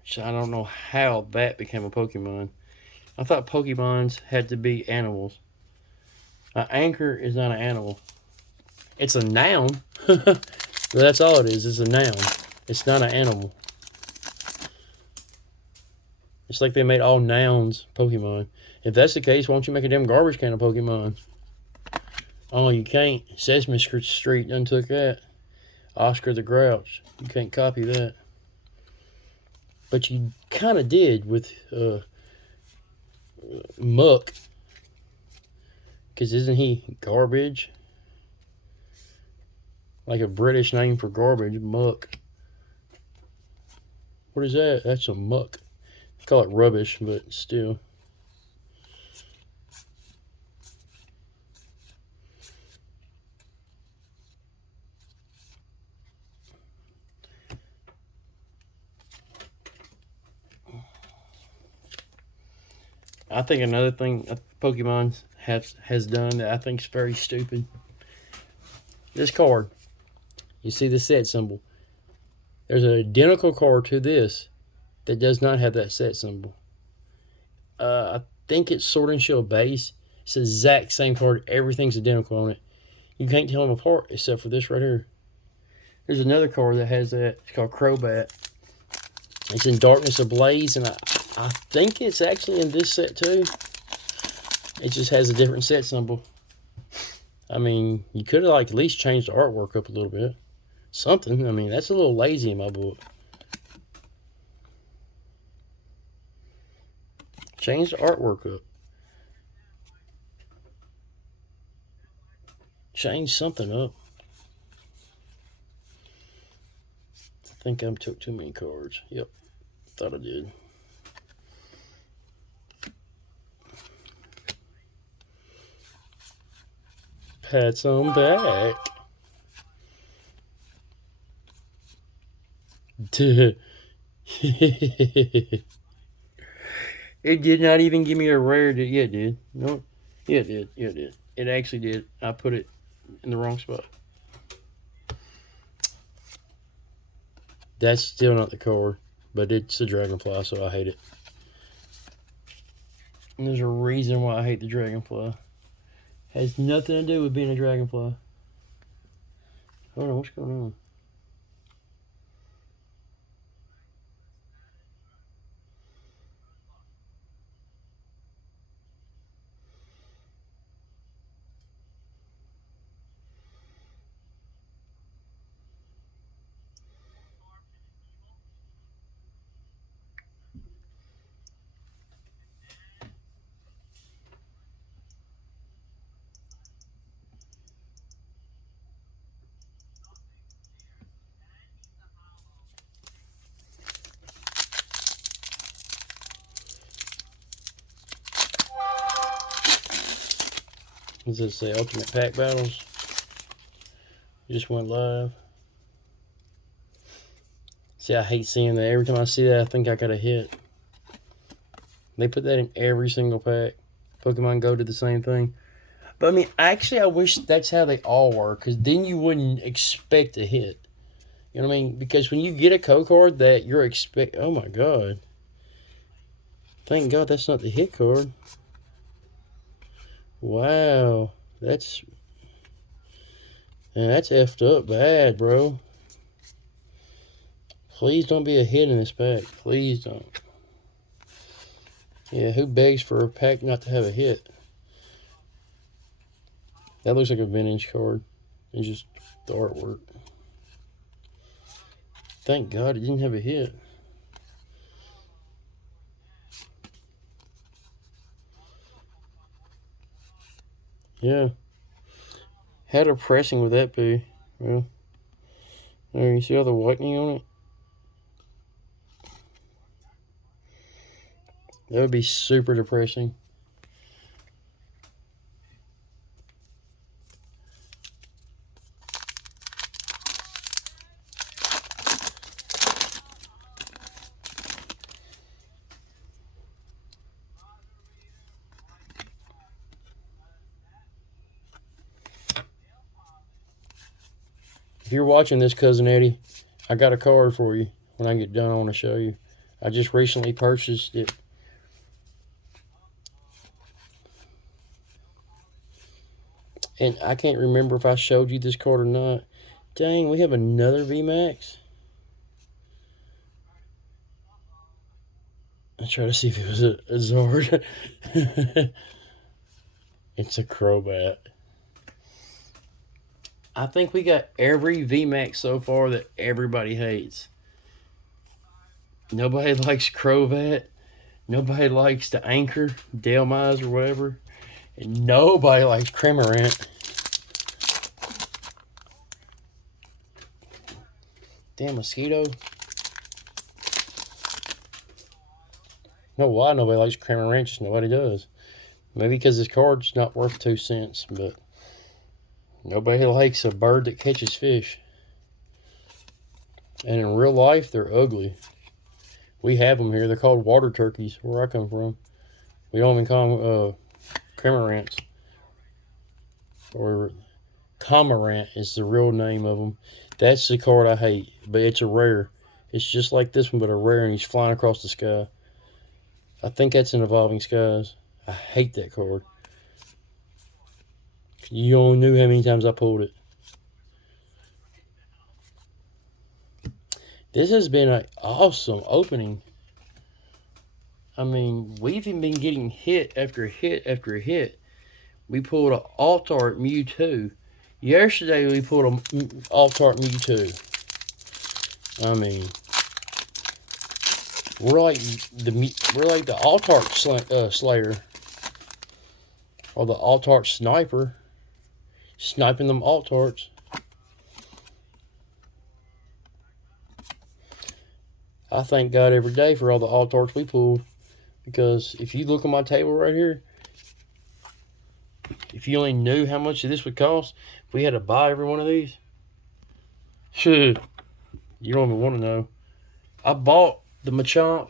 Which I don't know how that became a Pokemon. I thought Pokemons had to be animals. An anchor is not an animal. It's a noun. That's all it is. It's a noun. It's not an animal. It's like they made all nouns Pokemon. If that's the case, why don't you make a damn garbage can of Pokemon? Oh, you can't. Sesame Street done took that. Oscar the Grouch. You can't copy that. But you kind of did with Muck. Because isn't he garbage? Like a British name for garbage, Muck. What is that? That's a muck. I call it rubbish, but still. I think another thing Pokemon has done that I think is very stupid. This card. You see the set symbol. There's an identical card to this that does not have that set symbol. I think it's Sword and Shield base. It's the exact same card. Everything's identical on it. You can't tell them apart except for this right here. There's another card that has that. It's called Crobat. It's in Darkness Ablaze, and I think it's actually in this set too. It just has a different set symbol. I mean, you could have like at least changed the artwork up a little bit. Something. I mean, that's a little lazy in my book. Change the artwork up. Change something up. I think I took too many cards. Yep. Thought I did. Pats on back. It did not even give me a rare. Yeah, it did. No. Yeah, it did. Yeah, it did. It actually did. I put it in the wrong spot. That's still not the card, but it's a Dragonfly, so I hate it. And there's a reason why I hate the Dragonfly. Has nothing to do with being a Dragonfly. Hold on, what's going on? Does it say Ultimate Pack Battles? Just went live. See, I hate seeing that. Every time I see that, I think I got a hit. They put that in every single pack. Pokemon Go did the same thing. But, I mean, actually, I wish that's how they all were, because then you wouldn't expect a hit. You know what I mean? Because when you get a code card that you're oh my God. Thank God that's not the hit card. Wow. That's effed up bad, bro. Please don't be a hit in this pack. Please don't. Yeah, who begs for a pack not to have a hit? That looks like a vintage card. It's just the artwork. Thank God it didn't have a hit. Yeah. How depressing would that be? Well, there, you see all the whitening on it? That would be super depressing. you're watching this, Cousin Eddie, I got a card for you. When I get done, I want to show you. I just recently purchased it. And I can't remember if I showed you this card or not. Dang, we have another VMAX. I try to see if it was a Zord. It's a Crobat. I think we got every VMAX so far that everybody hates. Nobody likes Crobat. Nobody likes the Anchor, Delmise or whatever. And nobody likes Cramorant. Damn mosquito. No, why nobody likes Cramorant, just nobody does. Maybe because this card's not worth 2 cents, but nobody likes a bird that catches fish. And in real life, they're ugly. We have them here. They're called water turkeys, where I come from. We don't even call them Cramorants. Or Cormorant is the real name of them. That's the card I hate, but it's a rare. It's just like this one, but a rare, and he's flying across the sky. I think that's in Evolving Skies. I hate that card. You only knew how many times I pulled it. This has been an awesome opening. I mean, we've even been getting hit after hit after hit. We pulled an Alt-Art Mewtwo. Yesterday we pulled an Alt-Art Mewtwo. I mean, we're like the Alt-Art Slayer, or the Alt-Art Sniper, sniping them Alt-Arts. I thank God every day for all the Alt-Arts we pulled, because if you look at my table right here, if you only knew how much this would cost, if we had to buy every one of these, you don't even want to know. I bought the Machamp,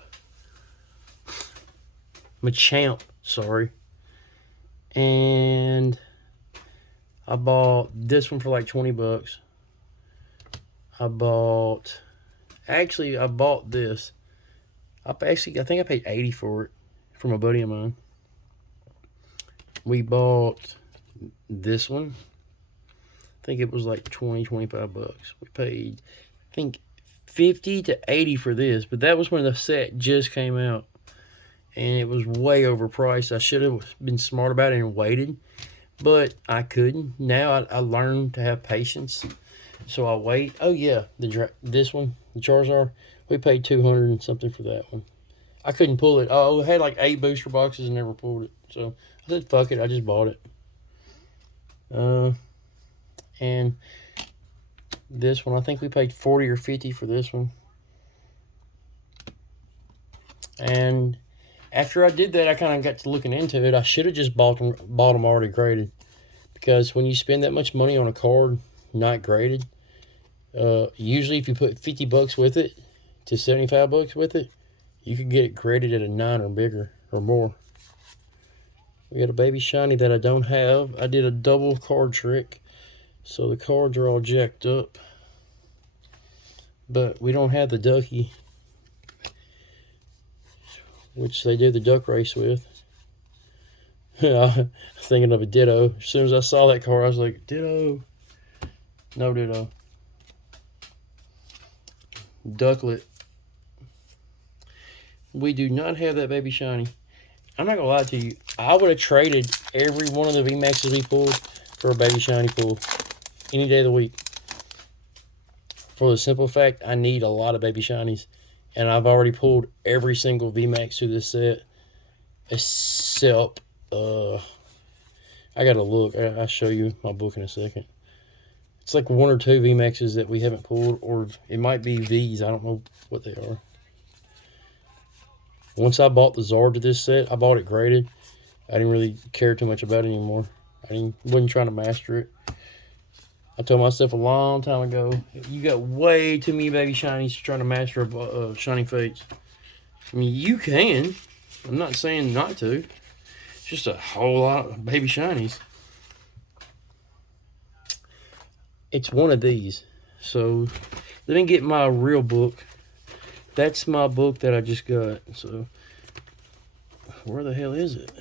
sorry, and I bought this one for like 20 bucks. I bought this. I think I paid 80 for it from a buddy of mine. We bought this one. I think it was like 20, 25 bucks. We paid, I think, 50 to 80 for this, but that was when the set just came out, and it was way overpriced. I should have been smart about it and waited, but I couldn't. Now I learned to have patience, so I wait. Oh yeah, this one, the Charizard, we paid 200 and something for that one. I couldn't pull it. Oh, it had like 8 booster boxes and never pulled it, so I said fuck it, I just bought it. And this one, I think we paid 40 or 50 for this one. And after I did that, I kind of got to looking into it. I should have just bought them already graded, because when you spend that much money on a card not graded, usually if you put 50 bucks with it to 75 bucks with it, you could get it graded at a 9 or bigger or more. We got a baby shiny that I don't have. I did a double card trick, so the cards are all jacked up. But we don't have the ducky, which they do the duck race with. I was thinking of a Ditto. As soon as I saw that card, I was like, Ditto. No Ditto. Ducklet. We do not have that baby shiny. I'm not gonna lie to you. I would have traded every one of the VMAXs we pulled for a baby shiny pull any day of the week. For the simple fact, I need a lot of baby shinies, and I've already pulled every single VMAX through this set, except I gotta look. I'll show you my book in a second. It's like 1 or 2 VMAXs that we haven't pulled, or it might be V's. I don't know what they are. Once I bought the Zard to this set, I bought it graded. I didn't really care too much about it anymore. Wasn't trying to master it. I told myself a long time ago, you got way too many baby shinies trying to master shiny fates. I mean, you can. I'm not saying not to. It's just a whole lot of baby shinies. It's one of these. So let me get my real book. That's my book that I just got. So where the hell is it?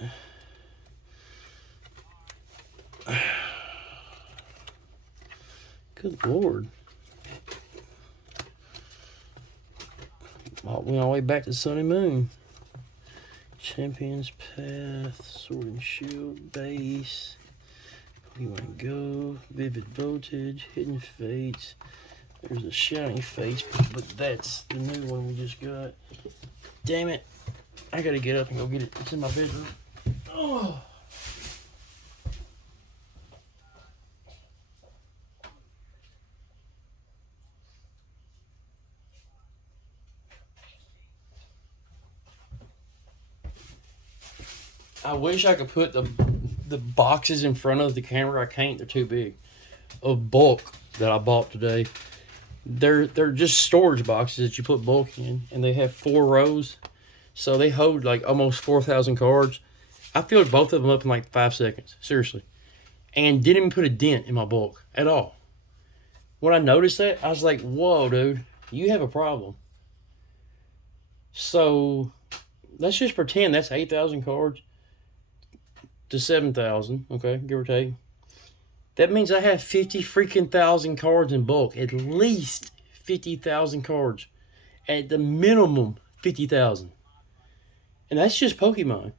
Good Lord. Went all the way back to Sun and Moon. Champion's Path, Sword and Shield, Base. We want to go. Vivid Voltage, Hidden Fates. There's a Shining Fates, but that's the new one we just got. Damn it. I gotta get up and go get it. It's in my bedroom. Oh. I wish I could put the boxes in front of the camera. I can't. They're too big. Of bulk that I bought today. They're just storage boxes that you put bulk in, and they have 4 rows, so they hold like almost 4,000 cards. I filled both of them up in like 5 seconds, seriously, and didn't even put a dent in my bulk at all. When I noticed that, I was like, "Whoa, dude, you have a problem." So let's just pretend that's 8,000 cards to 7,000, okay, give or take. That means I have 50 freaking thousand cards in bulk. At least 50,000 cards. At the minimum, 50,000. And that's just Pokemon.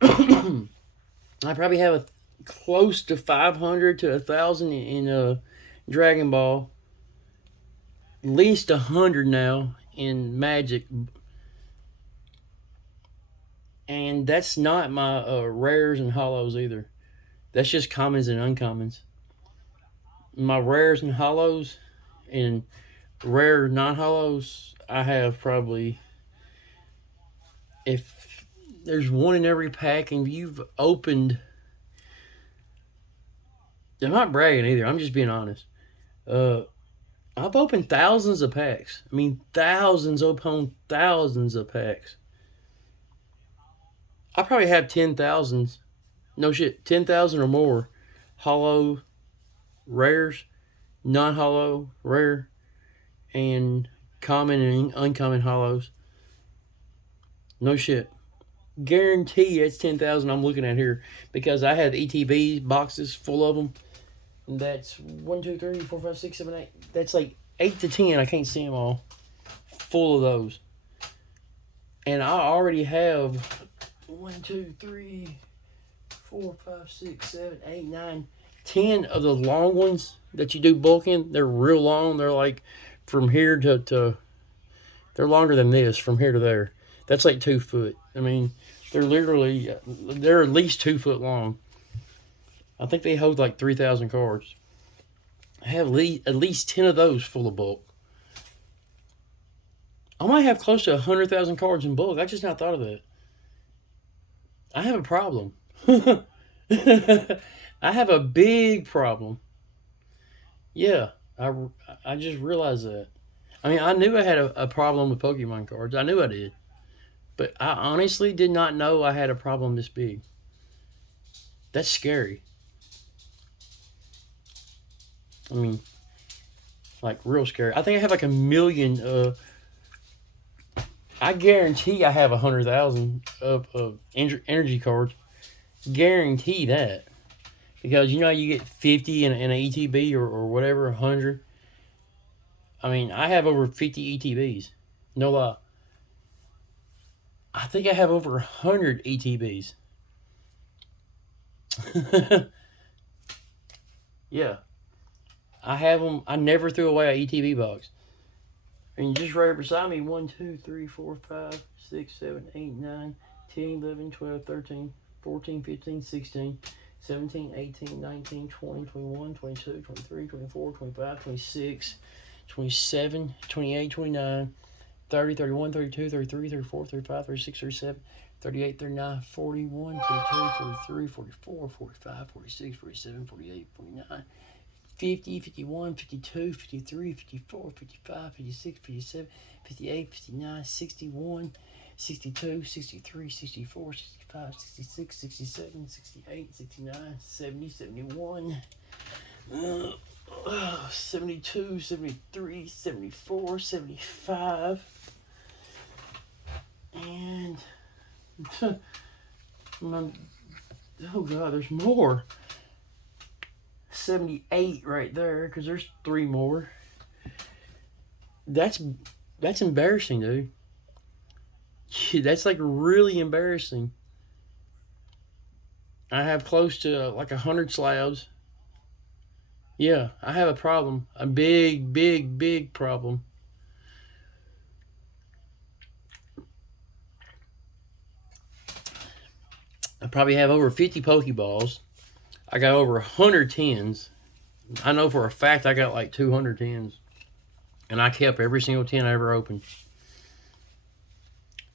I probably have close to 500 to 1,000 in Dragon Ball. At least 100 now in Magic. And that's not my rares and hollows either. That's just commons and uncommons. My rares and hollows and rare non-hollows, I have probably, if there's one in every pack and you've opened, I'm not bragging either, I'm just being honest. I've opened thousands of packs. I mean, thousands upon thousands of packs. I probably have 10,000, no shit, 10,000 or more hollow rares, non-hollow rare, and common and uncommon hollows. No shit. Guarantee that's 10,000 I'm looking at here, because I have ETB boxes full of them. And that's 1, 2, 3, 4, 5, 6, 7, 8. That's like 8 to 10. I can't see them all. Full of those. And I already have 1, 2, 3, 4, 5, 6, 7, 8, 9, 10 of the long ones that you do bulking. They're real long. They're like from here to they're longer than this, from here to there. That's like 2 foot. I mean, they're at least 2 foot long. I think they hold like 3,000 cards. I have at least 10 of those full of bulk. I might have close to 100,000 cards in bulk. I just not thought of that. I have a problem. I have a big problem. Yeah, I just realized that. I mean, I knew I had a problem with Pokemon cards. I knew I did. But I honestly did not know I had a problem this big. That's scary. I mean, like real scary. I think I have like 1 million. I guarantee I have 100,000 of energy cards. Guarantee that. Because you know you get 50 in an ETB or whatever, 100. I mean, I have over 50 ETBs. No lie. I think I have over 100 ETBs. Yeah. I have them. I never threw away an ETB box. And just right beside me, 1, 2, 3, 4, 5, 6, 7, 8, 9, 10, 11, 12, 13, 14, 15, 16, 17, 18, 19, 20, 21, 22, 23, 24, 25, 26, 27, 28, 29, 30, 31, 32, 33, 34, 35, 36, 37, 38, 39, 41, 42, 43, 44, 45, 46, 47, 48, 49, 50, 51, 52, 53, 54, 55, 56, 57, 58, 59, 61, 62, 63, 64, 65, 66, 67, 68, 69, 70, 71. 72, 73, 74, 75. And oh God, there's more. 78 right there, because there's 3 more. That's embarrassing, dude. That's like really embarrassing. I have close to like 100 slabs. Yeah, I have a problem. A big, big, big problem. I probably have over 50 Pokeballs. I got over 100 tens. I know for a fact I got like 200 tens. And I kept every single 10 I ever opened.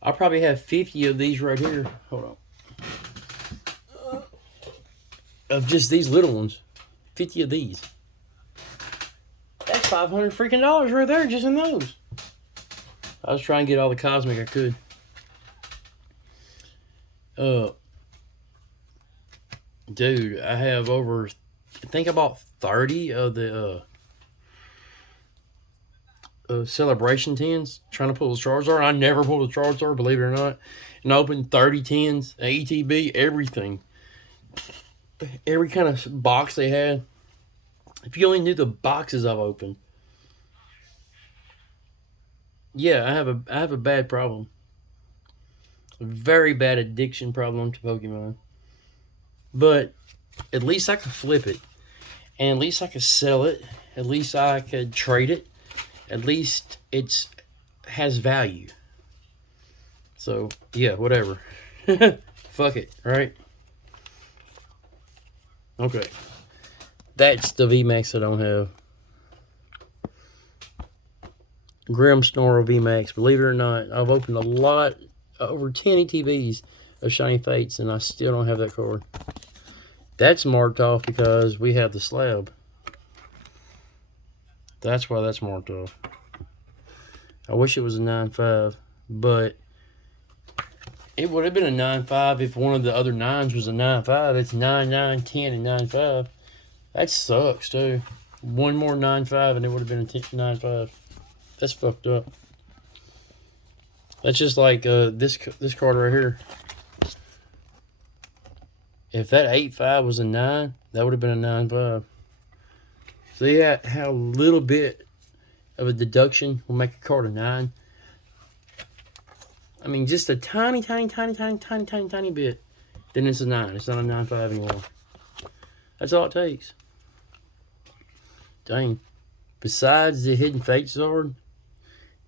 I probably have 50 of these right here. Hold on. Of just these little ones. 50 of these. That's $500 freaking dollars right there just in those. I was trying to get all the cosmic I could. Dude, I have over, I think about 30 of the celebration tins. Trying to pull the Charizard. I never pulled a Charizard, believe it or not. And I opened 30 tins, ATB, everything. Every kind of box they had. If you only knew the boxes I've opened. Yeah, I have a bad problem. A very bad addiction problem to Pokemon. But at least I could flip it. And at least I could sell it. At least I could trade it. At least it's has value. So, yeah, whatever. Fuck it, right? Okay. That's the VMAX I don't have. Grimmsnarl VMAX. Believe it or not, I've opened a lot, over 10 ETBs of Shiny Fates, and I still don't have that card. That's marked off because we have the slab. That's why that's marked off. I wish it was a 9.5, but it would have been a 9.5 if one of the other 9s was a 9.5. It's 9, 9, 10, and 9.5. That sucks, too. One more 9.5 and it would have been a 9.5. That's fucked up. That's just like this card right here. If that 8.5 was a 9, that would have been a 9.5. See how a little bit of a deduction will make a card a 9? I mean, just a tiny, tiny, tiny, tiny, tiny, tiny, tiny bit. Then it's a 9. It's not a 9.5 anymore. That's all it takes. Dang. Besides the Hidden Fate Zard,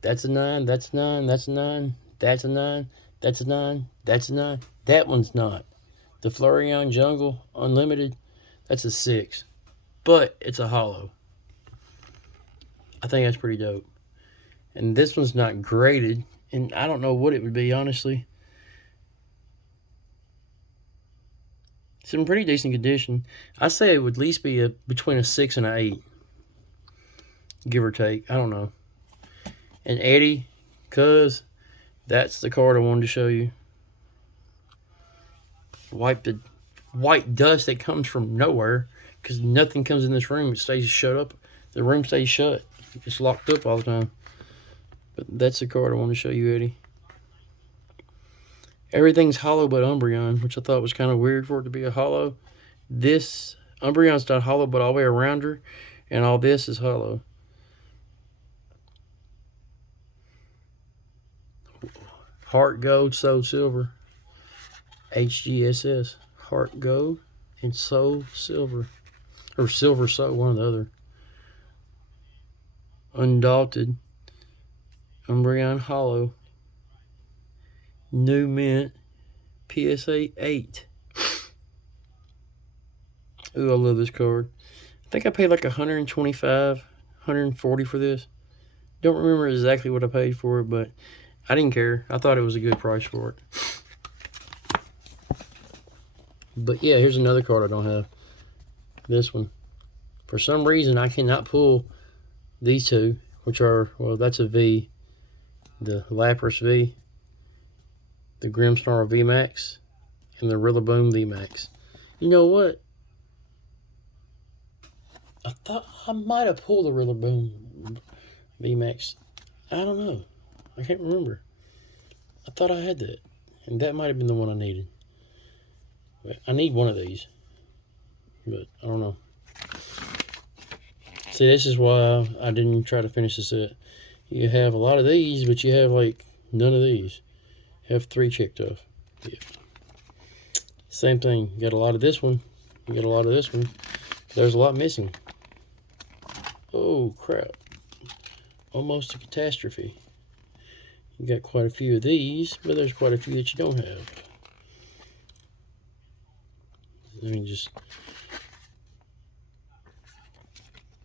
that's a 9, that's a 9, that's a 9, that's a 9, that's a 9, that's a 9. That one's not. The Flareon Jungle Unlimited, that's a 6. But it's a holo. I think that's pretty dope. And this one's not graded. And I don't know what it would be, honestly. It's in pretty decent condition. I say it would at least be between a 6 and an 8. Give or take. I don't know. And Eddie, cuz that's the card I wanted to show you. Wipe the white dust that comes from nowhere, because nothing comes in this room. It stays shut up. The room stays shut. It's locked up all the time. But that's the card I want to show you, Eddie. Everything's hollow but Umbreon, which I thought was kind of weird for it to be a hollow. This Umbreon's not hollow, but all the way around her, and all this is hollow. Heart Gold, Soul Silver. HGSS. Heart Gold and Soul Silver. Or Silver Soul, one or the other. Undaunted. Umbreon Hollow. New Mint. PSA 8. Ooh, I love this card. I think I paid like $125, $140 for this. Don't remember exactly what I paid for it, but I didn't care. I thought it was a good price for it. But yeah, here's another card I don't have. This one. For some reason, I cannot pull these two, which are, well, that's a V. The Lapras V. The Grimmsnarl VMAX. And the Rillaboom VMAX. You know what? I thought I might have pulled the Rillaboom VMAX. I don't know. I can't remember. I thought I had that. And that might have been the one I needed. But I need one of these. But I don't know. See, this is why I didn't try to finish the set. You have a lot of these, but you have like none of these. You have 3 checked off. Yeah. Same thing. You got a lot of this one. You got a lot of this one. There's a lot missing. Oh, crap. Almost a catastrophe. You got quite a few of these, but there's quite a few that you don't have. I mean,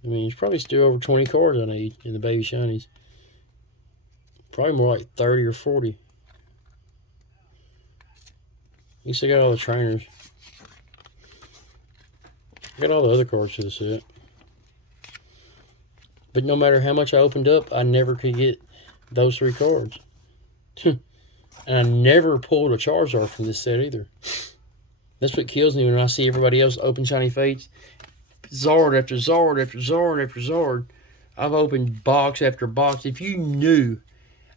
there's probably still over 20 cards I need in the baby shinies. Probably more like 30 or 40. You still got all the trainers. I got all the other cards to the set. But no matter how much I opened up, I never could get those 3 cards. And I never pulled a Charizard from this set either. That's what kills me when I see everybody else open shiny fates. Zard after Zard after Zard after Zard. I've opened box after box. If you knew,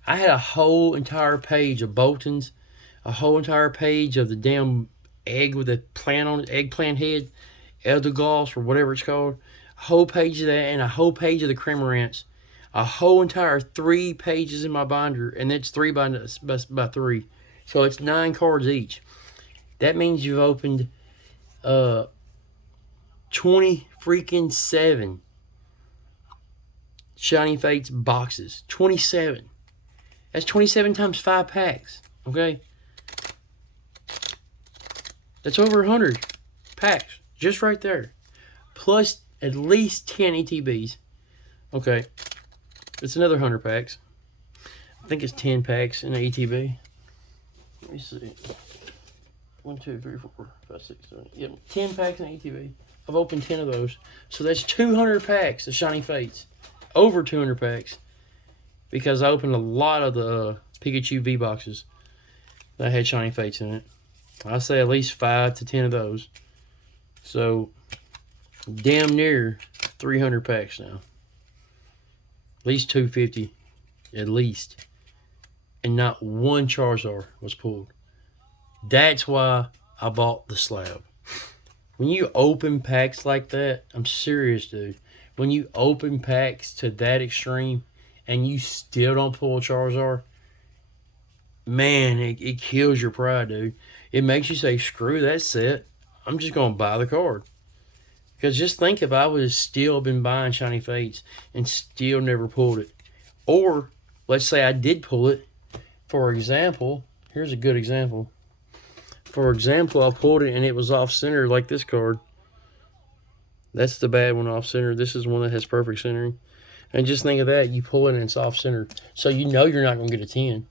I had a whole entire page of Boltons, a whole entire page of the damn egg with a plant on it, eggplant head, Eldergloss or whatever it's called. A whole page of that and a whole page of the Cramorants. A whole entire 3 pages in my binder, and it's 3 by 3. So it's 9 cards each. That means you've opened 20 freaking 7 Shiny Fates boxes. 27. That's 27 times 5 packs. Okay? That's over 100 packs. Just right there. Plus at least 10 ETBs. Okay. It's another 100 packs. I think it's 10 packs in an ETB. Let me see. 1, 2, 3, 4, 5, 6, 7. Yep, 10 packs in ETB. I've opened 10 of those. So that's 200 packs of Shiny Fates. Over 200 packs. Because I opened a lot of the Pikachu V boxes that had Shiny Fates in it. I say at least 5 to 10 of those. So, damn near 300 packs now. At least 250. At least. And not one Charizard was pulled. That's why I bought the slab. When you open packs like that, I'm serious, dude. When you open packs to that extreme and you still don't pull a Charizard, man, it kills your pride, dude. It makes you say, screw that set. I'm just going to buy the card. Because just think if I would have still been buying Shiny Fates and still never pulled it. Or, let's say I did pull it. For example, here's a good example. For example, I pulled it and it was off-center like this card. That's the bad one off-center. This is one that has perfect centering. And just think of that. You pull it and it's off-center. So you know you're not going to get a 10.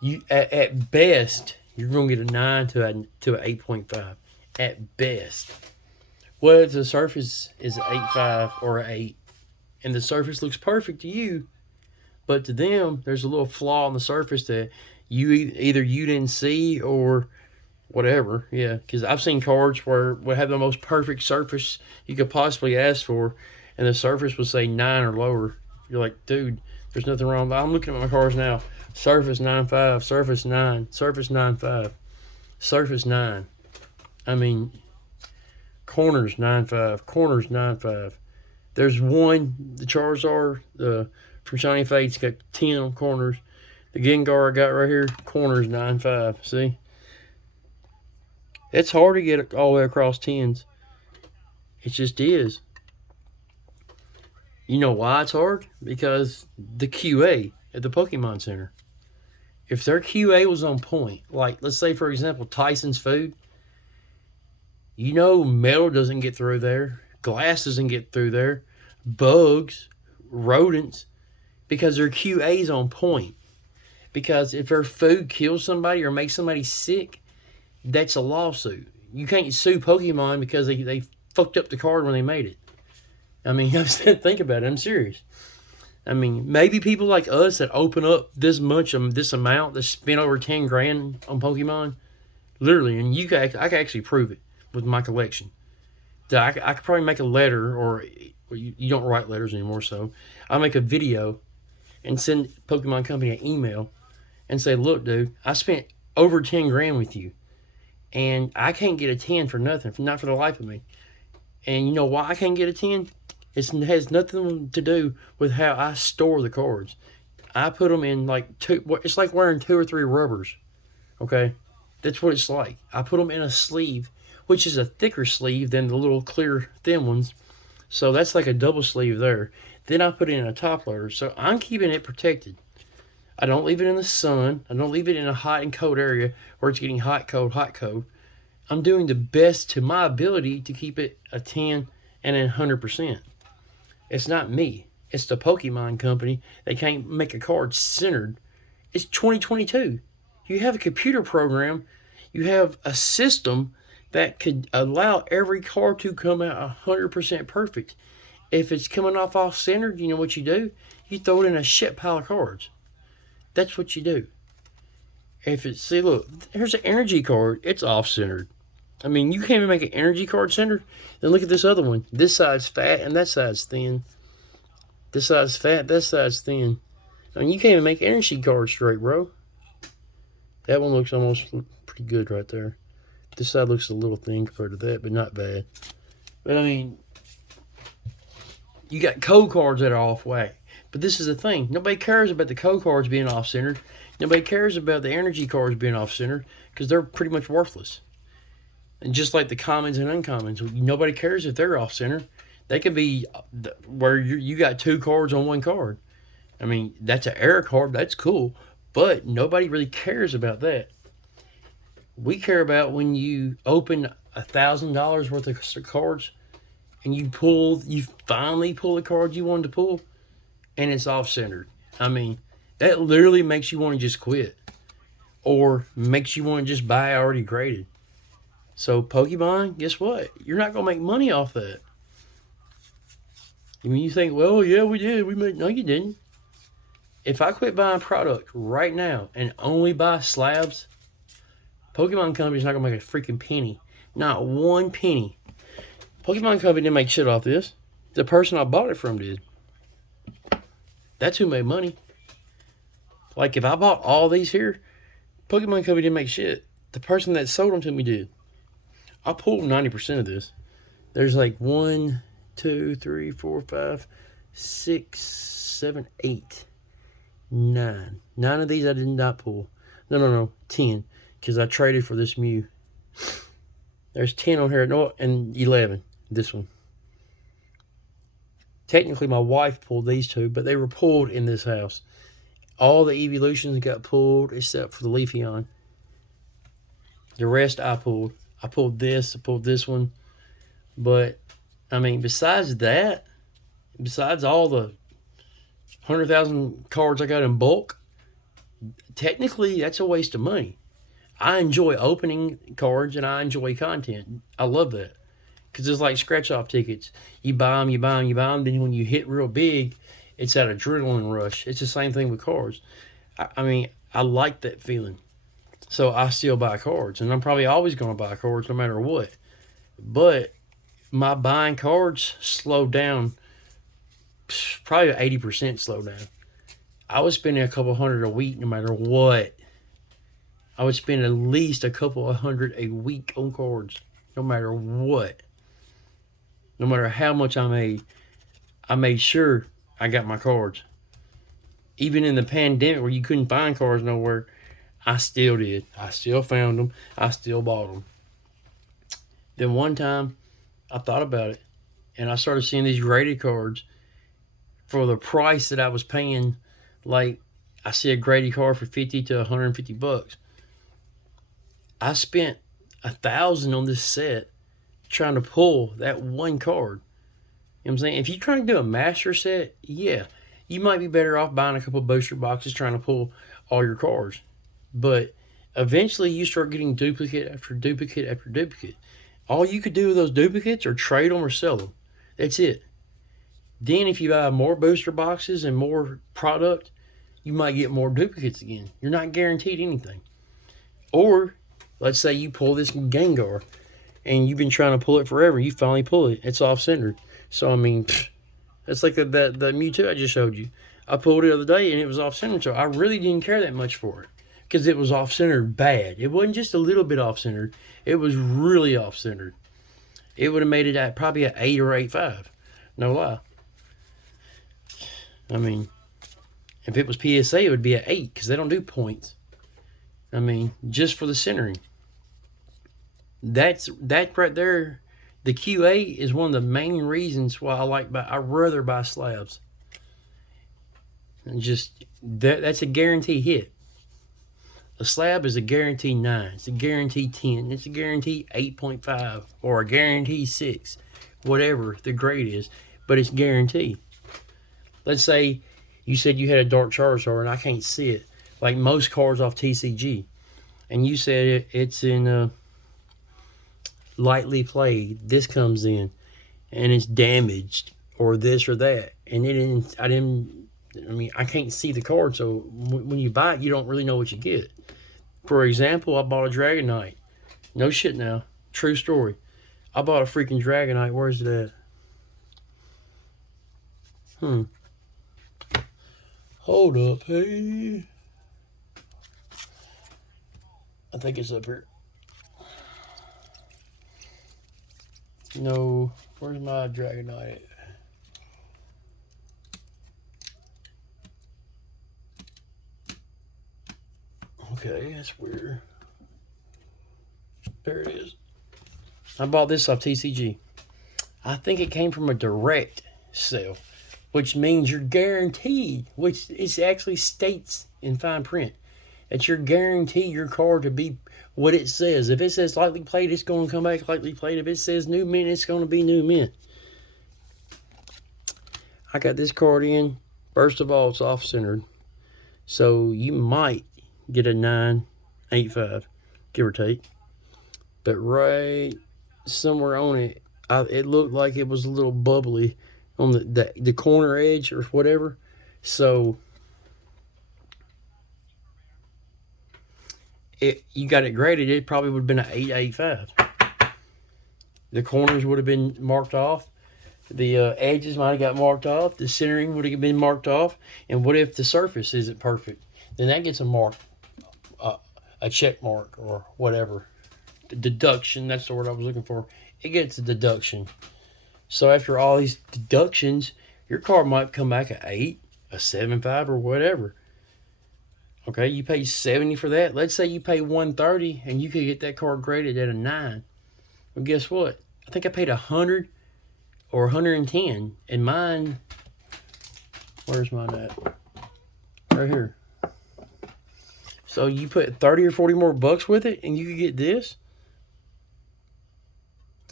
You at best, you're going to get a 9 to an 8.5. At best. What if the surface is 8.5 or an 8? And the surface looks perfect to you. But to them, there's a little flaw on the surface that either you didn't see or whatever. Yeah, because I've seen cards where we have the most perfect surface you could possibly ask for, and the surface would say 9 or lower. You're like, dude, there's nothing wrong. I'm looking at my cards now. Surface 9.5, surface 9, surface 9.5, surface 9. I mean, corners 9.5, corners 9.5. There's one, the Charizard from Shiny Fates got 10 on corners. The Gengar I got right here, corners 9.5. See? It's hard to get all the way across 10s. It just is. You know why it's hard? Because the QA at the Pokemon Center. If their QA was on point, like let's say for example Tyson's Food, you know metal doesn't get through there, glass doesn't get through there, bugs, rodents, because their QA is on point. Because if their food kills somebody or makes somebody sick, that's a lawsuit. You can't sue Pokemon because they fucked up the card when they made it. I mean, think about it. I'm serious. I mean, maybe people like us that open up this amount, that spend over 10 grand on Pokemon, literally, and I can actually prove it with my collection. that I could probably make a letter, or you don't write letters anymore, so I'll make a video and send Pokemon Company an email and say, look, dude, I spent over 10 grand with you, and I can't get a 10 for nothing, not for the life of me. And you know why I can't get a 10? It has nothing to do with how I store the cards. I put them in like it's like wearing 2 or 3 rubbers, okay? That's what it's like. I put them in a sleeve, which is a thicker sleeve than the little clear thin ones. So that's like a double sleeve there. Then I put it in a top loader. So I'm keeping it protected. I don't leave it in the sun. I don't leave it in a hot and cold area where it's getting hot, cold, hot, cold. I'm doing the best to my ability to keep it a 10 and a 100%. It's not me. It's the Pokemon Company. They can't make a card centered. It's 2022. You have a computer program. You have a system that could allow every card to come out 100% perfect. If it's coming off centered, you know what you do? You throw it in a shit pile of cards. That's what you do. If it's, see, look, here's an energy card. It's off centered. I mean, you can't even make an energy card centered. Then look at this other one. This side's fat and that side's thin. This side's fat, that side's thin. I mean, you can't even make energy cards straight, bro. That one looks almost pretty good right there. This side looks a little thin compared to that, but not bad. But I mean, you got code cards that are off whack. But this is the thing. Nobody cares about the code cards being off-centered. Nobody cares about the energy cards being off-centered because they're pretty much worthless. And just like the commons and uncommons, nobody cares if they're off-center. They could be where you got 2 cards on 1 card. I mean, that's an error card. That's cool. But nobody really cares about that. We care about when you open $1,000 worth of cards and you finally pull the card you wanted to pull, and it's off-centered. I mean, that literally makes you want to just quit. Or makes you want to just buy already graded. So, Pokemon, guess what? You're not going to make money off that. I mean, you think, well, yeah, we did. No, you didn't. If I quit buying product right now and only buy slabs, Pokemon Company's not going to make a freaking penny. Not 1 penny. Pokemon Company didn't make shit off this. The person I bought it from did. That's who made money. Like, if I bought all these here, Pokemon Company didn't make shit. The person that sold them to me did. I pulled 90% of this. There's like 1, 2, 3, 4, 5, 6, 7, 8, 9. 9 of these I did not pull. No, 10. Because I traded for this Mew. There's 10 on here. No, and 11. This one. Technically, my wife pulled these 2, but they were pulled in this house. All the evolutions got pulled except for the Leafeon. The rest I pulled. I pulled this. I pulled this one. But, I mean, besides that, besides all the 100,000 cards I got in bulk, technically, that's a waste of money. I enjoy opening cards and I enjoy content. I love that. Because it's like scratch-off tickets. You buy them. Then when you hit real big, it's that adrenaline rush. It's the same thing with cards. I mean, I like that feeling. So I still buy cards. And I'm probably always going to buy cards no matter what. But my buying cards slowed down. Probably 80% slowed down. I was spending a couple hundred a week no matter what. I would spend at least a couple of hundred a week on cards. No matter what. No matter how much I made sure I got my cards. Even in the pandemic where you couldn't find cards nowhere, I still did. I still found them. I still bought them. Then one time, I thought about it. And I started seeing these graded cards for the price that I was paying. Like, I see a graded card for 50 to 150 bucks. I spent $1,000 on this set trying to pull that one card. You know what I'm saying? If you're trying to do a master set, yeah, you might be better off buying a couple booster boxes trying to pull all your cards. But eventually you start getting duplicate after duplicate after duplicate. All you could do with those duplicates are trade them or sell them. That's it. Then if you buy more booster boxes and more product, you might get more duplicates again. You're not guaranteed anything. Or, let's say you pull this Gengar. and you've been trying to pull it forever. You finally pull it. It's off-centered. So, I mean, it's like the mewtwo I just showed you. I pulled it the other day, and it was off-centered, so I really didn't care that much for it because it was off-centered bad. It wasn't just a little bit off-centered. It was really off-centered. It would have made it at probably an 8 or 8.5. No lie. I mean, if it was PSA, it would be an 8 because they don't do points. I mean, just for the centering. That right there, the QA is one of the main reasons why I rather buy slabs. And just that's a guarantee hit. A slab is a guarantee 9. It's a guarantee 10. It's a guarantee 8.5 or a guarantee 6, whatever the grade is. But it's guaranteed. Let's say you said you had a dark Charizard and I can't see it, like most cards off TCG, and you said it's in lightly played. This comes in and it's damaged or this or that, and I can't see the card, so when you buy it, you don't really know what you get. For example, I bought a Dragonite. No shit now. True story. I bought a freaking Dragonite. Where's it at? Hold up, hey. I think it's up here. No, where's my Dragonite? Okay, that's weird. There it is. I bought this off TCG. I think it came from a direct sale, which means you're guaranteed, which it actually states in fine print, that you're guaranteed your card to be what it says. If it says lightly played, it's going to come back lightly played. If it says new mint, it's going to be new mint. I got this card in. First of all, it's off-centered. So you might get a 9.85, give or take. But right somewhere on it, it looked like it was a little bubbly on the corner edge or whatever. So you got it graded, it probably would have been an 8.85. The corners would have been marked off. The edges might have got marked off. The centering would have been marked off. And what if the surface isn't perfect? Then that gets a mark, a check mark or whatever. The deduction, that's the word I was looking for. It gets a deduction. So after all these deductions, your card might come back at 8, a 7.5, or whatever. Okay, you pay $70 for that. Let's say you pay $130 and you could get that card graded at a 9. Well, guess what? I think I paid $100 or $110, and mine. Where's mine at? Right here. So you put 30 or 40 more bucks with it, and you could get this.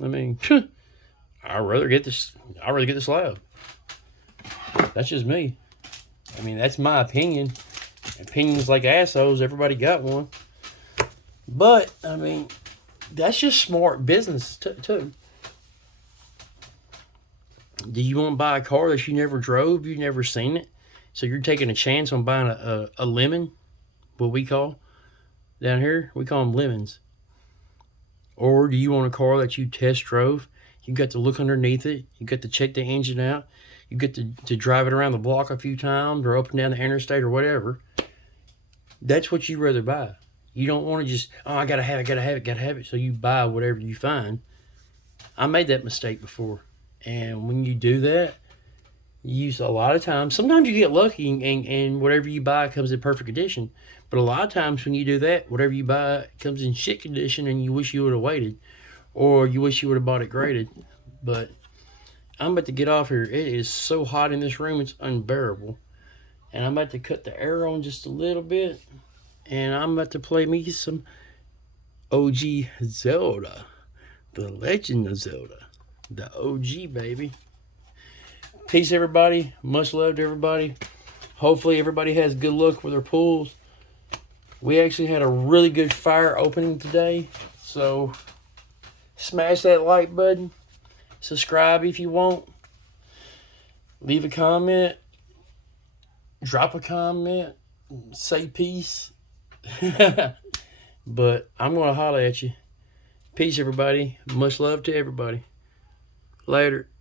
I mean, I'd rather get this. I'd rather get the slab. That's just me. I mean, that's my opinion. Opinions like assholes. Everybody got one. But I mean, that's just smart business too. Do you want to buy a car that you never drove? You've never seen it, so you're taking a chance on buying a lemon, what we call down here. We call them lemons. Or do you want a car that you test drove? You got to look underneath it. You got to check the engine out. You get to drive it around the block a few times or up and down the interstate or whatever. That's what you rather buy. You don't want to just, oh, I got to have it, got to have it, got to have it. So you buy whatever you find. I made that mistake before. And when you do that, you use a lot of times. Sometimes you get lucky and whatever you buy comes in perfect condition. But a lot of times when you do that, whatever you buy comes in shit condition and you wish you would have waited. Or you wish you would have bought it graded. But I'm about to get off here. It is so hot in this room, it's unbearable. And I'm about to cut the air on just a little bit. And I'm about to play me some OG Zelda. The Legend of Zelda. The OG, baby. Peace, everybody. Much love to everybody. Hopefully everybody has good luck with their pools. We actually had a really good fire opening today. So smash that like button. Subscribe if you want. Leave a comment. Drop a comment. Say peace. But I'm going to holler at you. Peace, everybody. Much love to everybody. Later.